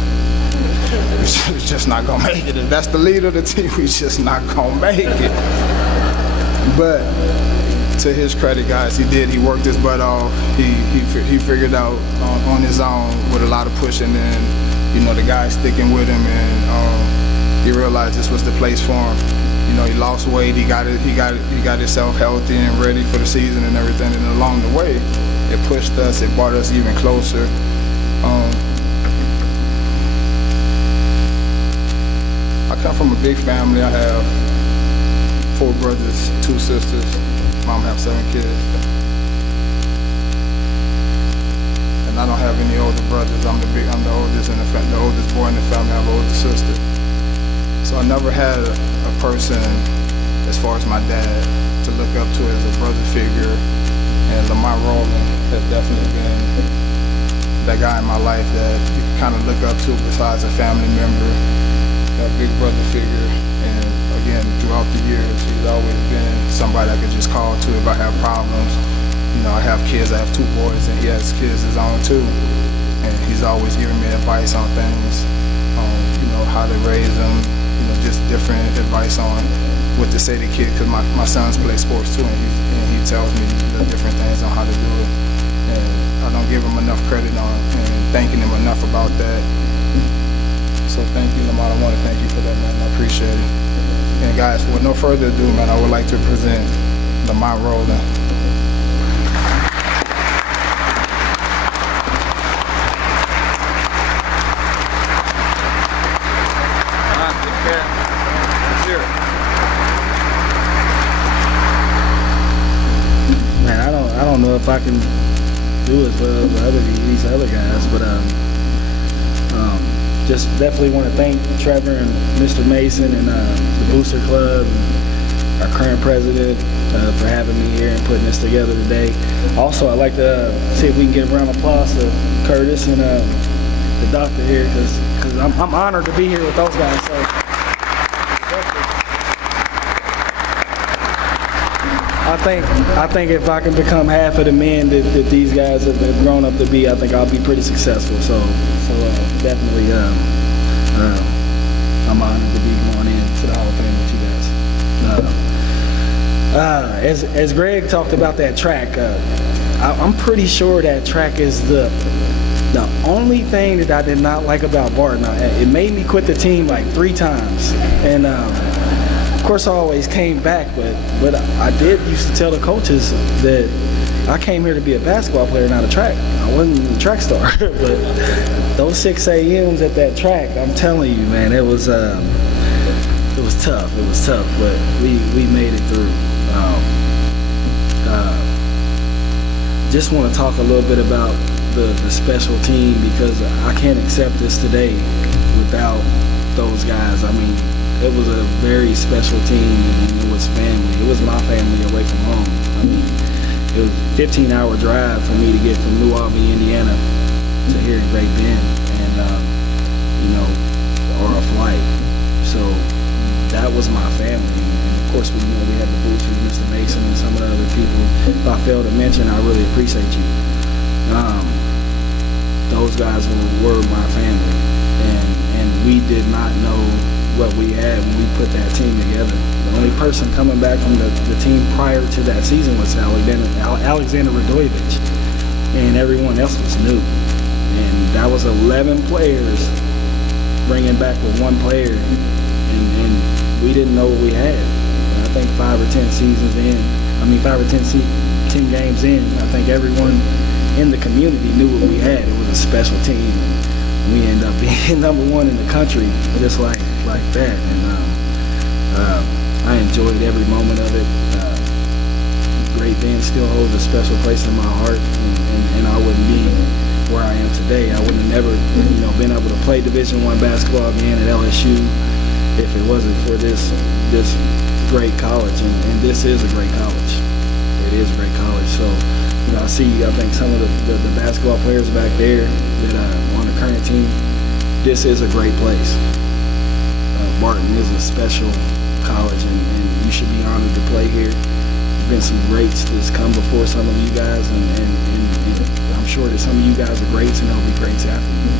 We're just not gonna make it. If that's the leader of the team, we just not gonna make it. But to his credit, guys, he did. He worked his butt off. He figured out on his own with a lot of pushing and, you know, the guys sticking with him, and he realized this was the place for him. You know, he lost weight. He got himself healthy and ready for the season and everything. And along the way, it pushed us. It brought us even closer. I come from a big family. I have 4 brothers, 2 sisters. Mom have 7 kids. And I don't have any older brothers. I'm the oldest in the oldest boy in the family. I have an older sister. So I never had a person, as far as my dad, to look up to as a brother figure. And Roland has definitely been that guy in my life that you can kind of look up to besides a family member, that big brother figure. And again, throughout the years, he's always been somebody I could just call to if I have problems. You know, I have kids, I have 2 boys, and he has kids of his own too. And he's always giving me advice on things, you know, how to raise them, you know, just different advice on what to say to kids, because my sons play sports too, and he tells me the different things on how to do it. And I don't give him enough credit on and thanking him enough about that. So thank you, Lamont. I want to thank you for that, man. I appreciate it. And guys, with no further ado, man, I would like to present Lamont Roland. Man, I don't know if I can do it for these other guys, but just definitely want to thank Trevor and Mr. Mason and the Booster Club and our current president for having me here and putting this together today. Also, I'd like to see if we can give a round of applause to Curtis and the doctor here, because I'm honored to be here with those guys. So. I think if I can become half of the men that these guys have grown up to be, I think I'll be pretty successful. So definitely, I'm honored to be going into the Hall of Fame with you guys. As Greg talked about that track, I'm pretty sure that track is the The only thing that I did not like about Barton, it made me quit the team like 3 times. And of course I always came back, but I did used to tell the coaches that I came here to be a basketball player, not a track. I wasn't a track star. But those 6 a.m.s at that track, I'm telling you, man, it was tough. It was tough, but we made it through. Just want to talk a little bit about the special team, because I can't accept this today without those guys. I mean, it was a very special team, and it was family. It was my family away from home. I mean, it was a 15-hour drive for me to get from New Albany, Indiana to here in Great Bend, and or a flight. So that was my family. And of course, we had the boosters, Mr. Mason, and some of the other people. If I failed to mention, I really appreciate you. Those guys were my family, and we did not know what we had when we put that team together. The only person coming back from the team prior to that season was Alexander Radojevic, and everyone else was new. And that was 11 players bringing back with 1 player, and we didn't know what we had. And I think 5 or 10 seasons in, 5 or 10 games in, I think everyone in the community knew what we had. It was a special team, and we ended up being number 1 in the country, just like that. And I enjoyed every moment of it. Great Bend still holds a special place in my heart, and I wouldn't be where I am today. I would have never, been able to play Division I basketball again at LSU if it wasn't for this great college, and this is a great college. It is a great college. So, I think some of the basketball players back there that on the current team, this is a great place. Barton is a special college, and you should be honored to play here. There's been some greats that's come before some of you guys, and I'm sure that some of you guys are greats, and they'll be greats after you.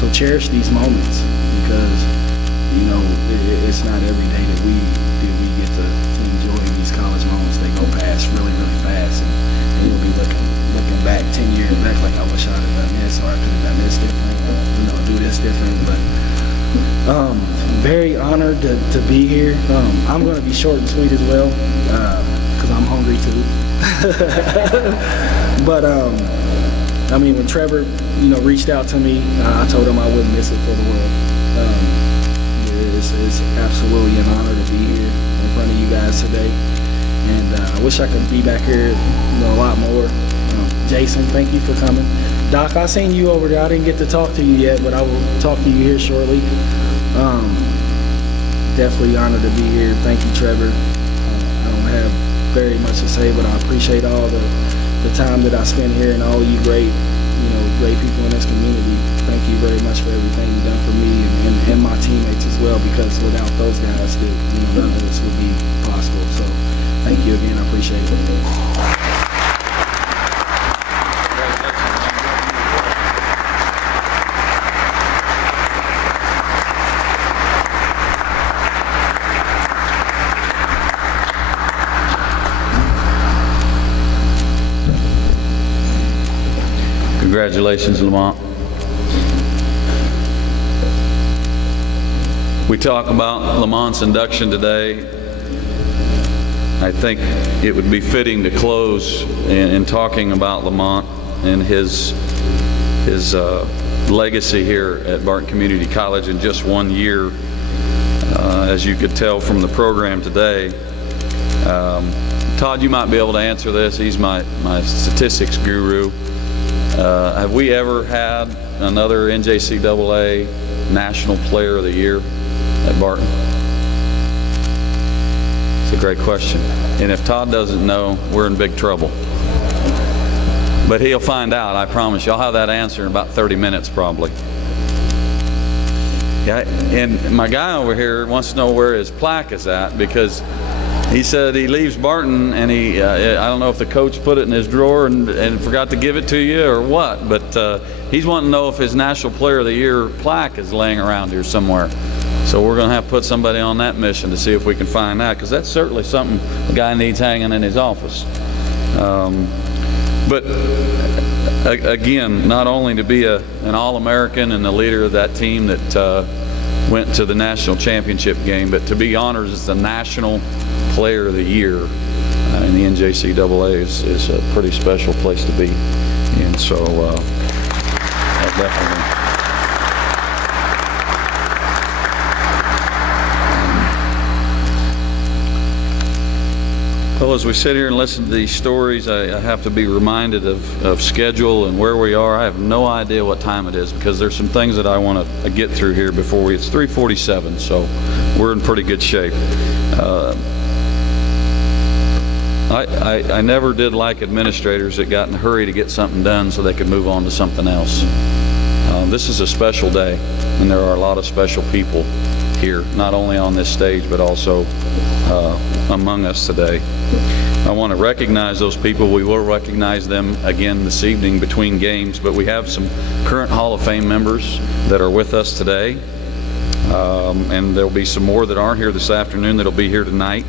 So cherish these moments, because it's not every day that we get to enjoy these college moments. They go past really, really fast, and you'll be looking back 10 years back like, I wish I'd have done this, or I could have done this different, do this different. But very honored to be here. I'm going to be short and sweet as well, because I'm hungry too. But when Trevor reached out to me, I told him I wouldn't miss it for the world. It's absolutely an honor to be here in front of you guys today, and I wish I could be back here a lot more. Jason, thank you for coming. Doc, I seen you over there. I didn't get to talk to you yet, but I will talk to you here shortly. Definitely honored to be here. Thank you, Trevor. I don't have very much to say, but I appreciate all the time that I spent here, and all you great people in this community. Thank you very much for everything you've done for me and my teammates as well, because without those guys, none of this would be possible. So thank you again. I appreciate it. Congratulations, Lamont. We talk about Lamont's induction today. I think it would be fitting to close in talking about Lamont and his legacy here at Barton Community College in just 1 year. As you could tell from the program today, Todd, you might be able to answer this. He's my statistics guru. Have we ever had another NJCAA National Player of the Year at Barton? It's a great question. And if Todd doesn't know, we're in big trouble. But he'll find out, I promise you. I'll have that answer in about 30 minutes probably. Yeah, and my guy over here wants to know where his plaque is at, because he said he leaves Barton and I don't know if the coach put it in his drawer and forgot to give it to you or what, but he's wanting to know if his National Player of the Year plaque is laying around here somewhere. So we're going to have to put somebody on that mission to see if we can find that, because that's certainly something the guy needs hanging in his office. But again, not only to be an All-American and the leader of that team that went to the national championship game, but to be honored as the National Player of the Year in the NJCAA is a pretty special place to be. And so definitely. Well, as we sit here and listen to these stories, I have to be reminded of schedule and where we are. I have no idea what time it is because there's some things that I want to get through here before it's 3:47, so we're in pretty good shape. I never did like administrators that got in a hurry to get something done so they could move on to something else. This is a special day, and there are a lot of special people here, not only on this stage, but also among us today. I want to recognize those people. We will recognize them again this evening between games, but we have some current Hall of Fame members that are with us today, and there'll be some more that aren't here this afternoon that'll be here tonight.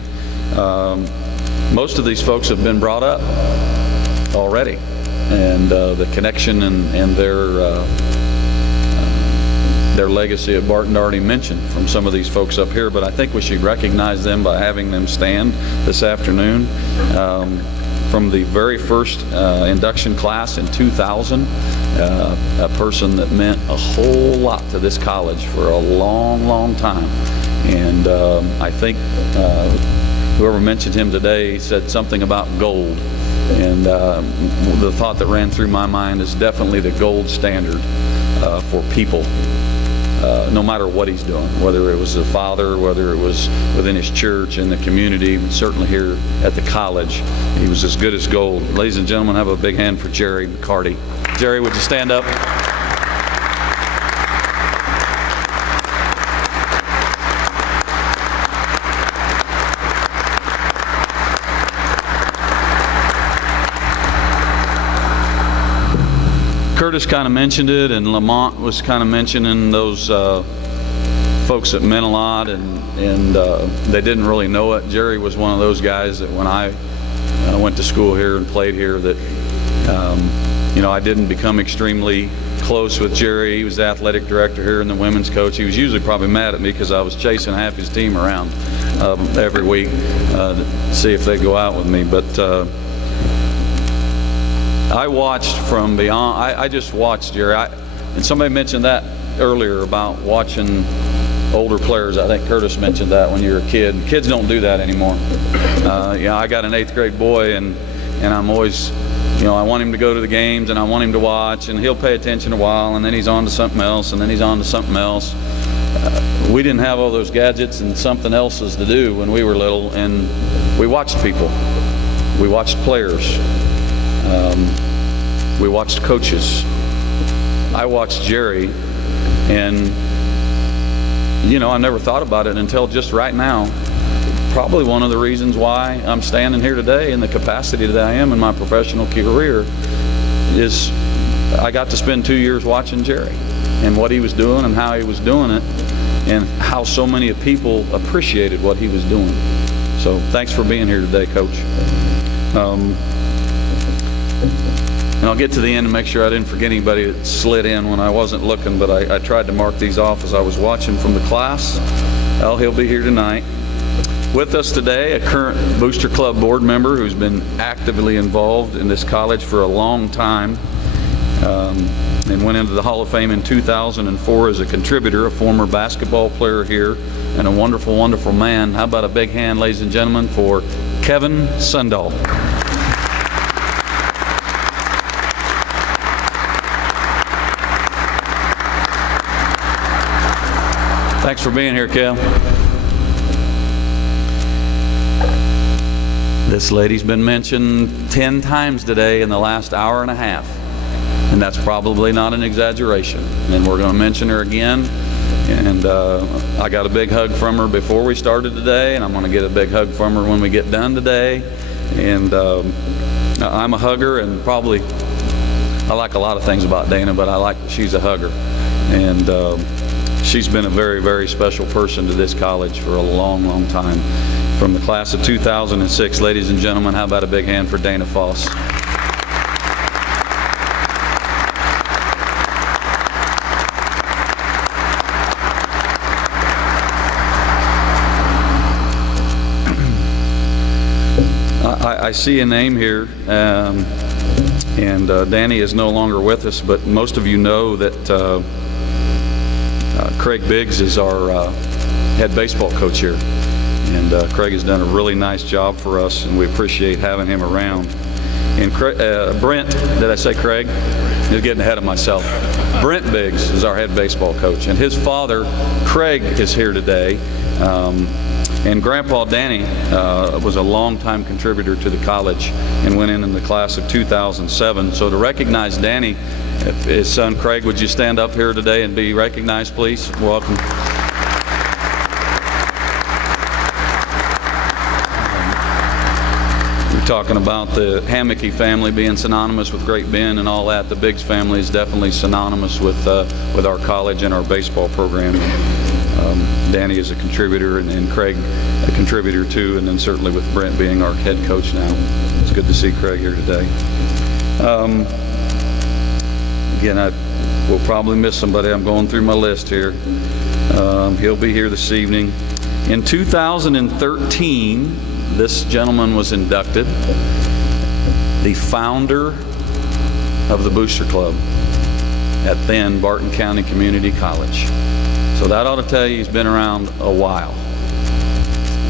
Most of these folks have been brought up already, and the connection and their legacy of Barton already mentioned from some of these folks up here, but I think we should recognize them by having them stand this afternoon. From the very first induction class in 2000, a person that meant a whole lot to this college for a long, long time. And I think whoever mentioned him today said something about gold. And the thought that ran through my mind is definitely the gold standard for people. No matter what he's doing, whether it was a father, whether it was within his church, in the community, but certainly here at the college, he was as good as gold. Ladies and gentlemen, have a big hand for Jerry McCarty. Jerry, would you stand up? Curtis kind of mentioned it, and Lamont was kind of mentioning those folks that meant a lot, and they didn't really know it. Jerry was one of those guys that when I went to school here and played here that, I didn't become extremely close with Jerry. He was the athletic director here and the women's coach. He was usually probably mad at me because I was chasing half his team around every week to see if they'd go out with me. But I watched from beyond. I just watched Jerry. And somebody mentioned that earlier about watching older players. I think Curtis mentioned that when you were a kid. Kids don't do that anymore. I got an 8th grade boy, and I'm always, I want him to go to the games, and I want him to watch, and he'll pay attention a while, and then he's on to something else, and then he's on to something else. We didn't have all those gadgets and something else's to do when we were little, and we watched people. We watched players. We watched coaches. I watched Jerry, and I never thought about it until just right now. Probably one of the reasons why I'm standing here today in the capacity that I am in my professional career is I got to spend 2 years watching Jerry and what he was doing and how he was doing it and how so many people appreciated what he was doing. So thanks for being here today, Coach. And I'll get to the end and make sure I didn't forget anybody that slid in when I wasn't looking, but I tried to mark these off as I was watching from the class. He'll be here tonight. With us today, a current Booster Club board member who's been actively involved in this college for a long time and went into the Hall of Fame in 2004 as a contributor, a former basketball player here, and a wonderful, wonderful man. How about a big hand, ladies and gentlemen, for Kevin Sundahl. Thanks for being here, Kev. This lady's been mentioned 10 times today in the last hour and a half, and that's probably not an exaggeration. And we're going to mention her again, and I got a big hug from her before we started today, and I'm going to get a big hug from her when we get done today. And I'm a hugger, and probably I like a lot of things about Dana, but I like that she's a hugger. And she's been a very, very special person to this college for a long, long time. From the class of 2006, ladies and gentlemen, how about a big hand for Dana Foss? I see a name here, and Danny is no longer with us, but most of you know that Craig Biggs is our head baseball coach here. And Craig has done a really nice job for us, and we appreciate having him around. And Brent, did I say Craig? You're getting ahead of myself. Brent Biggs is our head baseball coach, and his father, Craig, is here today. And Grandpa Danny was a longtime contributor to the college and went in the class of 2007. So to recognize Danny, his son Craig, would you stand up here today and be recognized, please? Welcome. Talking about the Hammeke family being synonymous with Great Bend and all that. The Biggs family is definitely synonymous with our college and our baseball program. Danny is a contributor, and Craig a contributor too, and then certainly with Brent being our head coach now. It's good to see Craig here today. Again, I will probably miss somebody. I'm going through my list here. He'll be here this evening. In 2013, this gentleman was inducted, the founder of the Booster Club at then Barton County Community College. So that ought to tell you he's been around a while.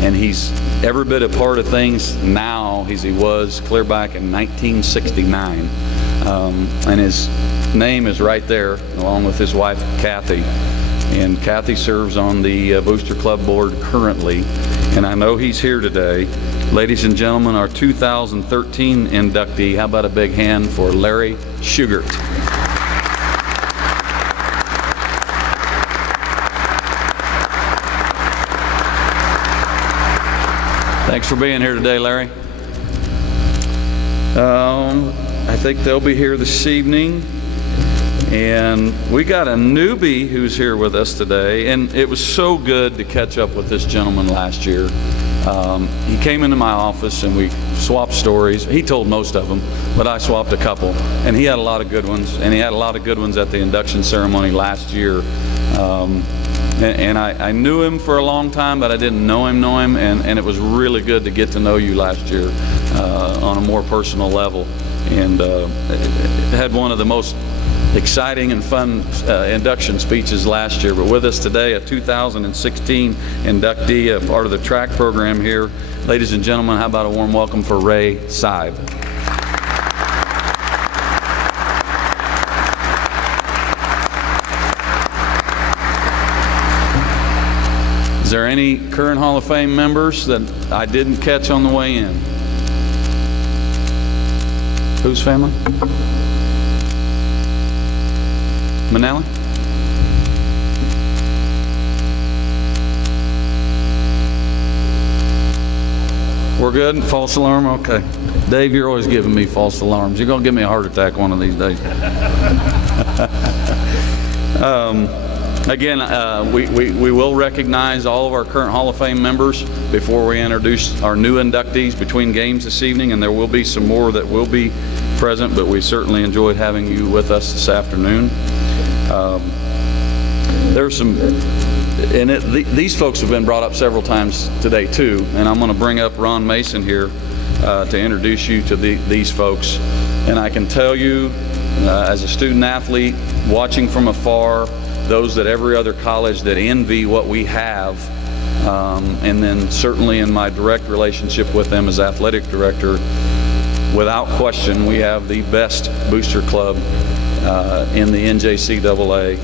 And he's every bit a part of things now as he was clear back in 1969. And his name is right there, along with his wife, Kathy. And Kathy serves on the Booster Club board currently. And I know he's here today. Ladies and gentlemen, our 2013 inductee, how about a big hand for Larry Shugart. Thanks for being here today, Larry. I think they'll be here this evening. And we got a newbie who's here with us today, and it was so good to catch up with this gentleman last year. He came into my office and we swapped stories. He told most of them, but I swapped a couple, and he had a lot of good ones, and he had a lot of good ones at the induction ceremony last year. And I knew him for a long time, but I didn't know him, and it was really good to get to know you last year on a more personal level. And had one of the most exciting and fun induction speeches last year. But with us today, a 2016 inductee, a part of the track program here. Ladies and gentlemen, how about a warm welcome for Ray Seib. Is there any current Hall of Fame members that I didn't catch on the way in? Whose family? Manelli? We're good? False alarm? Okay. Dave, you're always giving me false alarms. You're going to give me a heart attack one of these days. Again, we will recognize all of our current Hall of Fame members before we introduce our new inductees between games this evening, and there will be some more that will be present, but we certainly enjoyed having you with us this afternoon. There's some, and these folks have been brought up several times today too, and I'm going to bring up Ron Mason here to introduce you to these folks. And I can tell you, as a student athlete, watching from afar, those at every other college that envy what we have, and then certainly in my direct relationship with them as athletic director, without question, we have the best booster club in the NJCAA,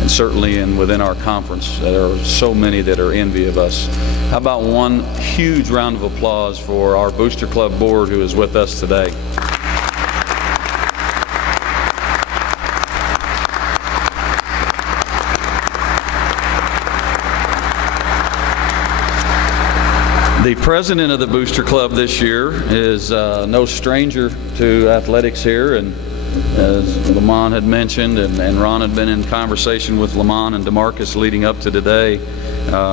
and certainly within our conference. There are so many that are envy of us. How about one huge round of applause for our Booster Club board who is with us today. The president of the Booster Club this year is no stranger to athletics here, and as Lamont had mentioned, and Ron had been in conversation with Lamont and DeMarcus leading up to today,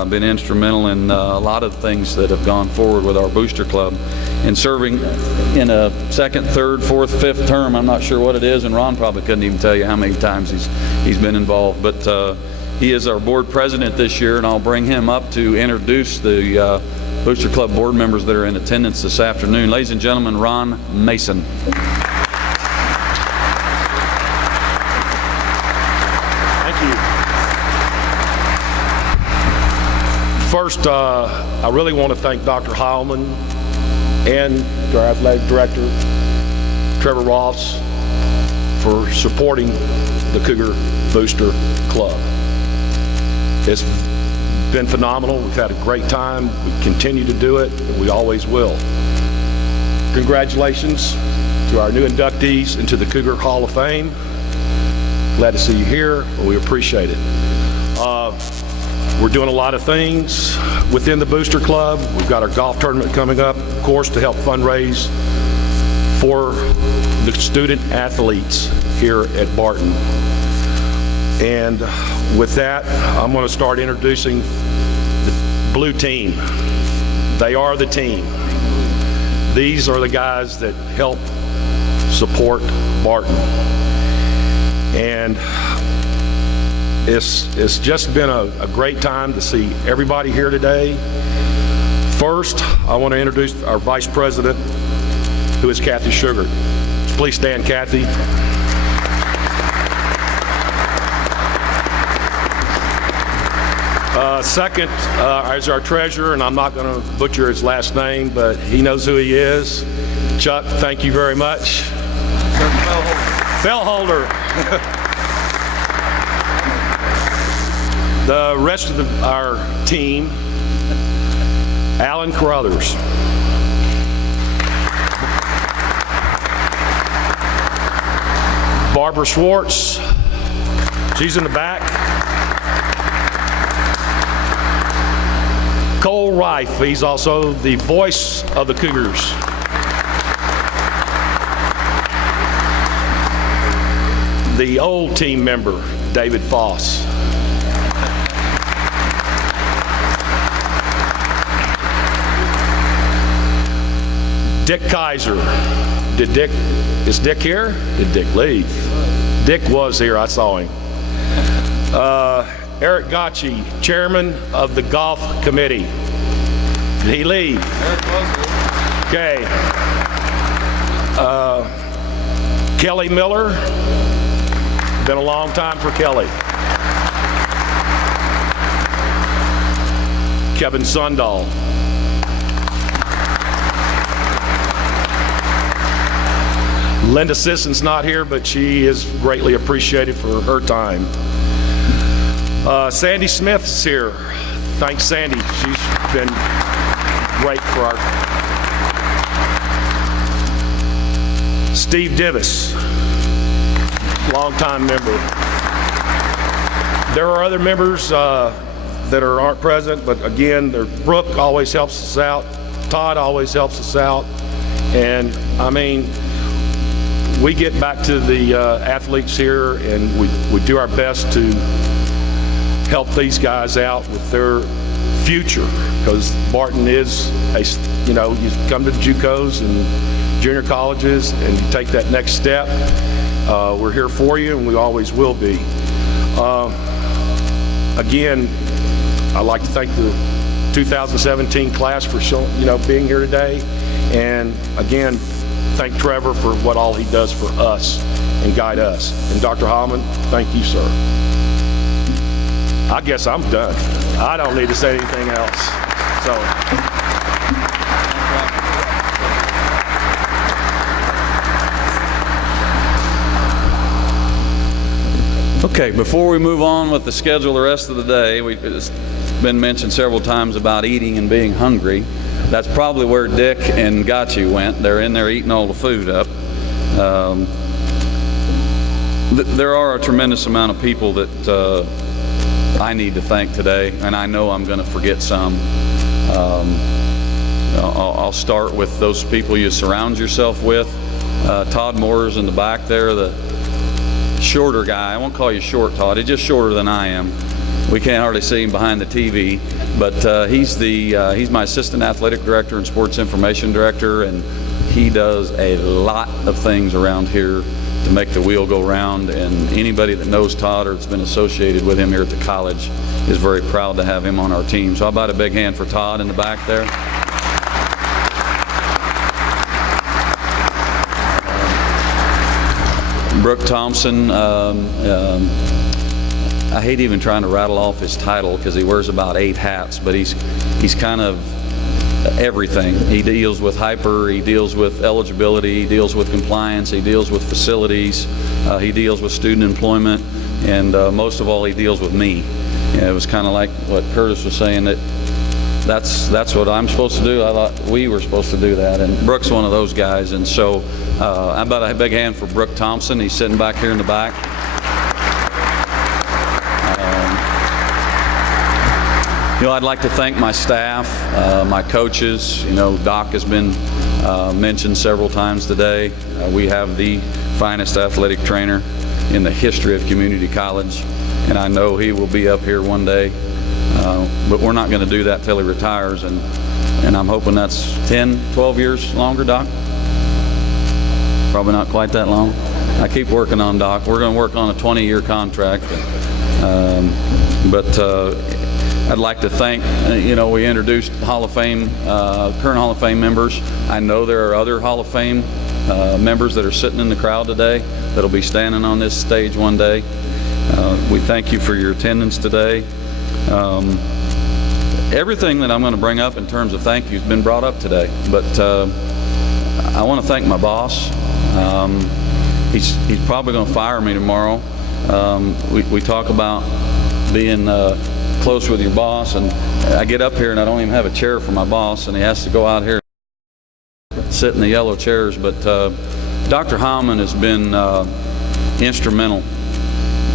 been instrumental in a lot of things that have gone forward with our Booster Club. And serving in a second, third, fourth, fifth term, I'm not sure what it is, and Ron probably couldn't even tell you how many times he's been involved. But he is our board president this year, and I'll bring him up to introduce the Booster Club board members that are in attendance this afternoon. Ladies and gentlemen, Ron Mason. Thank you. First, I really want to thank Dr. Heilman and our athletic director, Trevor Ross, for supporting the Cougar Booster Club. It's been phenomenal. We've had a great time. We continue to do it, and we always will. Congratulations to our new inductees into the Cougar Hall of Fame. Glad to see you here. We appreciate it. We're doing a lot of things within the Booster Club. We've got our golf tournament coming up, of course, to help fundraise for the student athletes here at Barton. And with that, I'm going to start introducing the blue team. They are the team. These are the guys that help support Barton. And it's just been a great time to see everybody here today. First, I want to introduce our Vice President, who is Kathy Sugar. Please stand, Kathy. Second is our treasurer, and I'm not going to butcher his last name, but he knows who he is. Chuck, thank you very much. Fellholder. The rest of our team, Alan Carruthers. Barbara Schwartz, she's in the back. Cole Reif, he's also the voice of the Cougars. The old team member, David Foss. Dick Kaiser. Is Dick here? Did Dick leave? Dick was here, I saw him. Eric Gotchi, chairman of the golf committee. Did he leave? Okay. Kelly Miller. Been a long time for Kelly. Kevin Sundahl. Linda Sisson's not here, but she is greatly appreciated for her time. Sandy Smith is here. Thanks, Sandy. She's been great for our... Steve Divis, longtime member. There are other members that aren't present, but again, Brooke always helps us out. Todd always helps us out. And I mean, we get back to the athletes here, and we do our best to help these guys out with their future, because Barton is you come to the JUCOs and junior colleges and you take that next step. We're here for you, and we always will be. Again, I'd like to thank the 2017 class for being here today, and again, thank Trevor for what all he does for us and guide us. And Dr. Heilman, thank you, sir. I guess I'm done. I don't need to say anything else. Okay, before we move on with the schedule the rest of the day, it's been mentioned several times about eating and being hungry. That's probably where Dick and Gotchi went. They're in there eating all the food up. There are a tremendous amount of people that I need to thank today, and I know I'm going to forget some. I'll start with those people you surround yourself with. Todd Moore's in the back there, the shorter guy. I won't call you short, Todd. He's just shorter than I am. We can't hardly see him behind the TV, but he's my assistant athletic director and sports information director, and he does a lot of things around here to make the wheel go round. And anybody that knows Todd or has been associated with him here at the college is very proud to have him on our team. So how about a big hand for Todd in the back there? Brooke Thompson, I hate even trying to rattle off his title because he wears about 8 hats, but he's kind of everything. He deals with hyper, he deals with eligibility, he deals with compliance, he deals with facilities, he deals with student employment, and most of all, he deals with me. And it was kind of like what Curtis was saying, that's what I'm supposed to do. I thought we were supposed to do that, and Brooke's one of those guys. And so how about a big hand for Brooke Thompson? He's sitting back here in the back. I'd like to thank my staff, my coaches. Doc has been mentioned several times today. We have the finest athletic trainer in the history of community college, and I know he will be up here one day. But we're not going to do that till he retires, and I'm hoping that's 10, 12 years longer, Doc? Probably not quite that long. I keep working on Doc. We're going to work on a 20-year contract. I'd like to thank, we introduced Hall of Fame, current Hall of Fame members. I know there are other Hall of Fame members that are sitting in the crowd today that'll be standing on this stage one day. We thank you for your attendance today. Everything that I'm going to bring up in terms of thank you has been brought up today, but I want to thank my boss. He's probably going to fire me tomorrow. We talk about being close with your boss, and I get up here and I don't even have a chair for my boss, and he has to go out here and sit in the yellow chairs. But Dr. Hammeke has been instrumental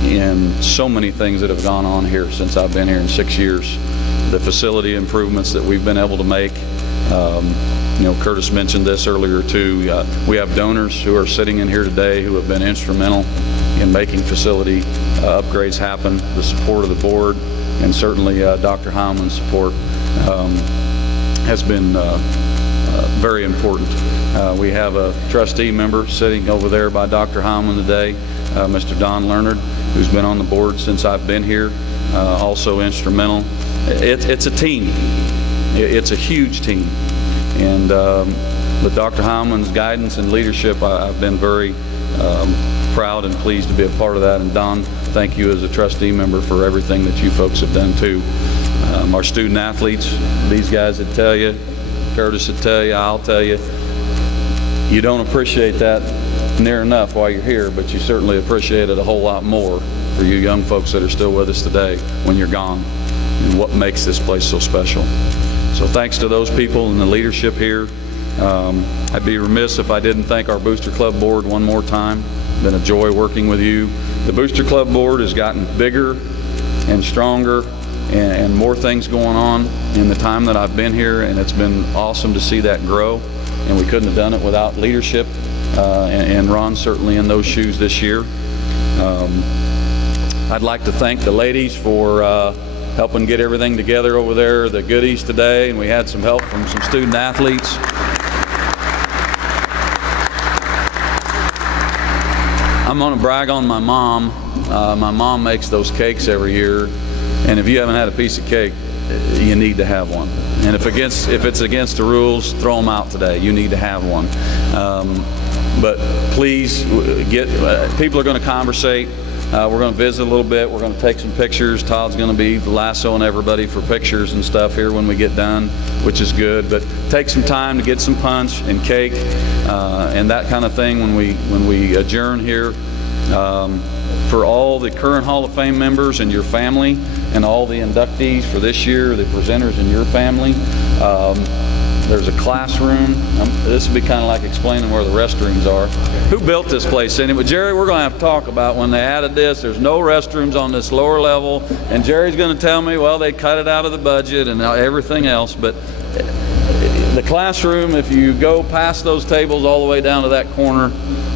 in so many things that have gone on here since I've been here in 6 years. The facility improvements that we've been able to make. Curtis mentioned this earlier too. We have donors who are sitting in here today who have been instrumental in making facility upgrades happen. The support of the board, and certainly Dr. Hammeke's support has been very important. We have a trustee member sitting over there by Dr. Hammeke today, Mr. Don Leonard, who's been on the board since I've been here, also instrumental. It's a team. It's a huge team. And with Dr. Hammeke's guidance and leadership, I've been very proud and pleased to be a part of that. And Don, thank you as a trustee member for everything that you folks have done too. Our student athletes, these guys would tell you, Curtis would tell you, I'll tell you, you don't appreciate that near enough while you're here, but you certainly appreciate it a whole lot more for you young folks that are still with us today when you're gone, and what makes this place so special. So thanks to those people and the leadership here. I'd be remiss if I didn't thank our Booster Club board one more time. It's been a joy working with you. The Booster Club board has gotten bigger and stronger and more things going on in the time that I've been here, and it's been awesome to see that grow, and we couldn't have done it without leadership, and Ron certainly in those shoes this year. I'd like to thank the ladies for helping get everything together over there, the goodies today, and we had some help from some student athletes. I'm going to brag on my mom. My mom makes those cakes every year, and if you haven't had a piece of cake, you need to have one. And if it's against the rules, throw them out today. You need to have one. But please, people are going to conversate. We're going to visit a little bit. We're going to take some pictures. Todd's going to be lassoing everybody for pictures and stuff here when we get done, which is good. But take some time to get some punch and cake and that kind of thing when we adjourn here. For all the current Hall of Fame members and your family, and all the inductees for this year, the presenters and your family, there's a classroom. This would be kind of like explaining where the restrooms are. Who built this place anyway? Jerry, we're going to have to talk about when they added this. There's no restrooms on this lower level, and Jerry's going to tell me, well, they cut it out of the budget and everything else. But the classroom, if you go past those tables all the way down to that corner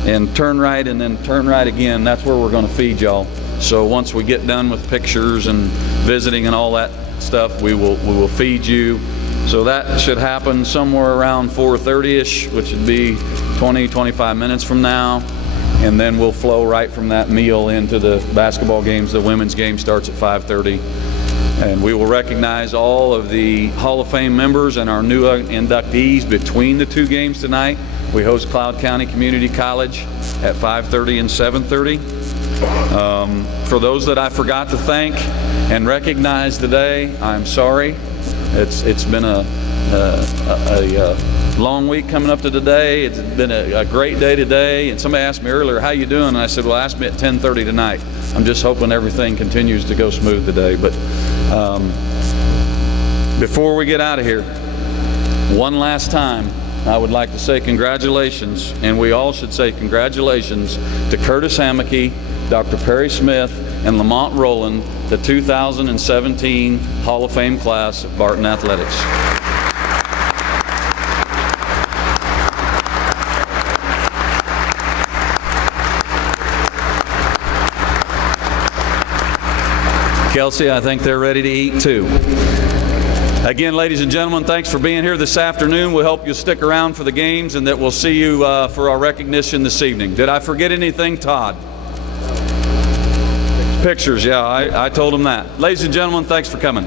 and turn right and then turn right again, that's where we're going to feed y'all. So once we get done with pictures and visiting and all that stuff, we will feed you. So that should happen somewhere around 4:30ish, which would be 20-25 minutes from now, and then we'll flow right from that meal into the basketball games. The women's game starts at 5:30. And we will recognize all of the Hall of Fame members and our new inductees between the two games tonight. We host Cloud County Community College at 5:30 and 7:30. For those that I forgot to thank and recognize today, I'm sorry. It's been a long week coming up to today. It's been a great day today. And somebody asked me earlier, how you doing? And I said, well, ask me at 10:30 tonight. I'm just hoping everything continues to go smooth today. But before we get out of here, one last time, I would like to say congratulations, and we all should say congratulations to Curtis Hammeke, Dr. Perry Smith, and Lamont Roland, the 2017 Hall of Fame class of Barton Athletics. Kelsey, I think they're ready to eat too. Again, ladies and gentlemen, thanks for being here this afternoon. We hope you'll stick around for the games and that we'll see you for our recognition this evening. Did I forget anything, Todd? Pictures, yeah, I told him that. Ladies and gentlemen, thanks for coming.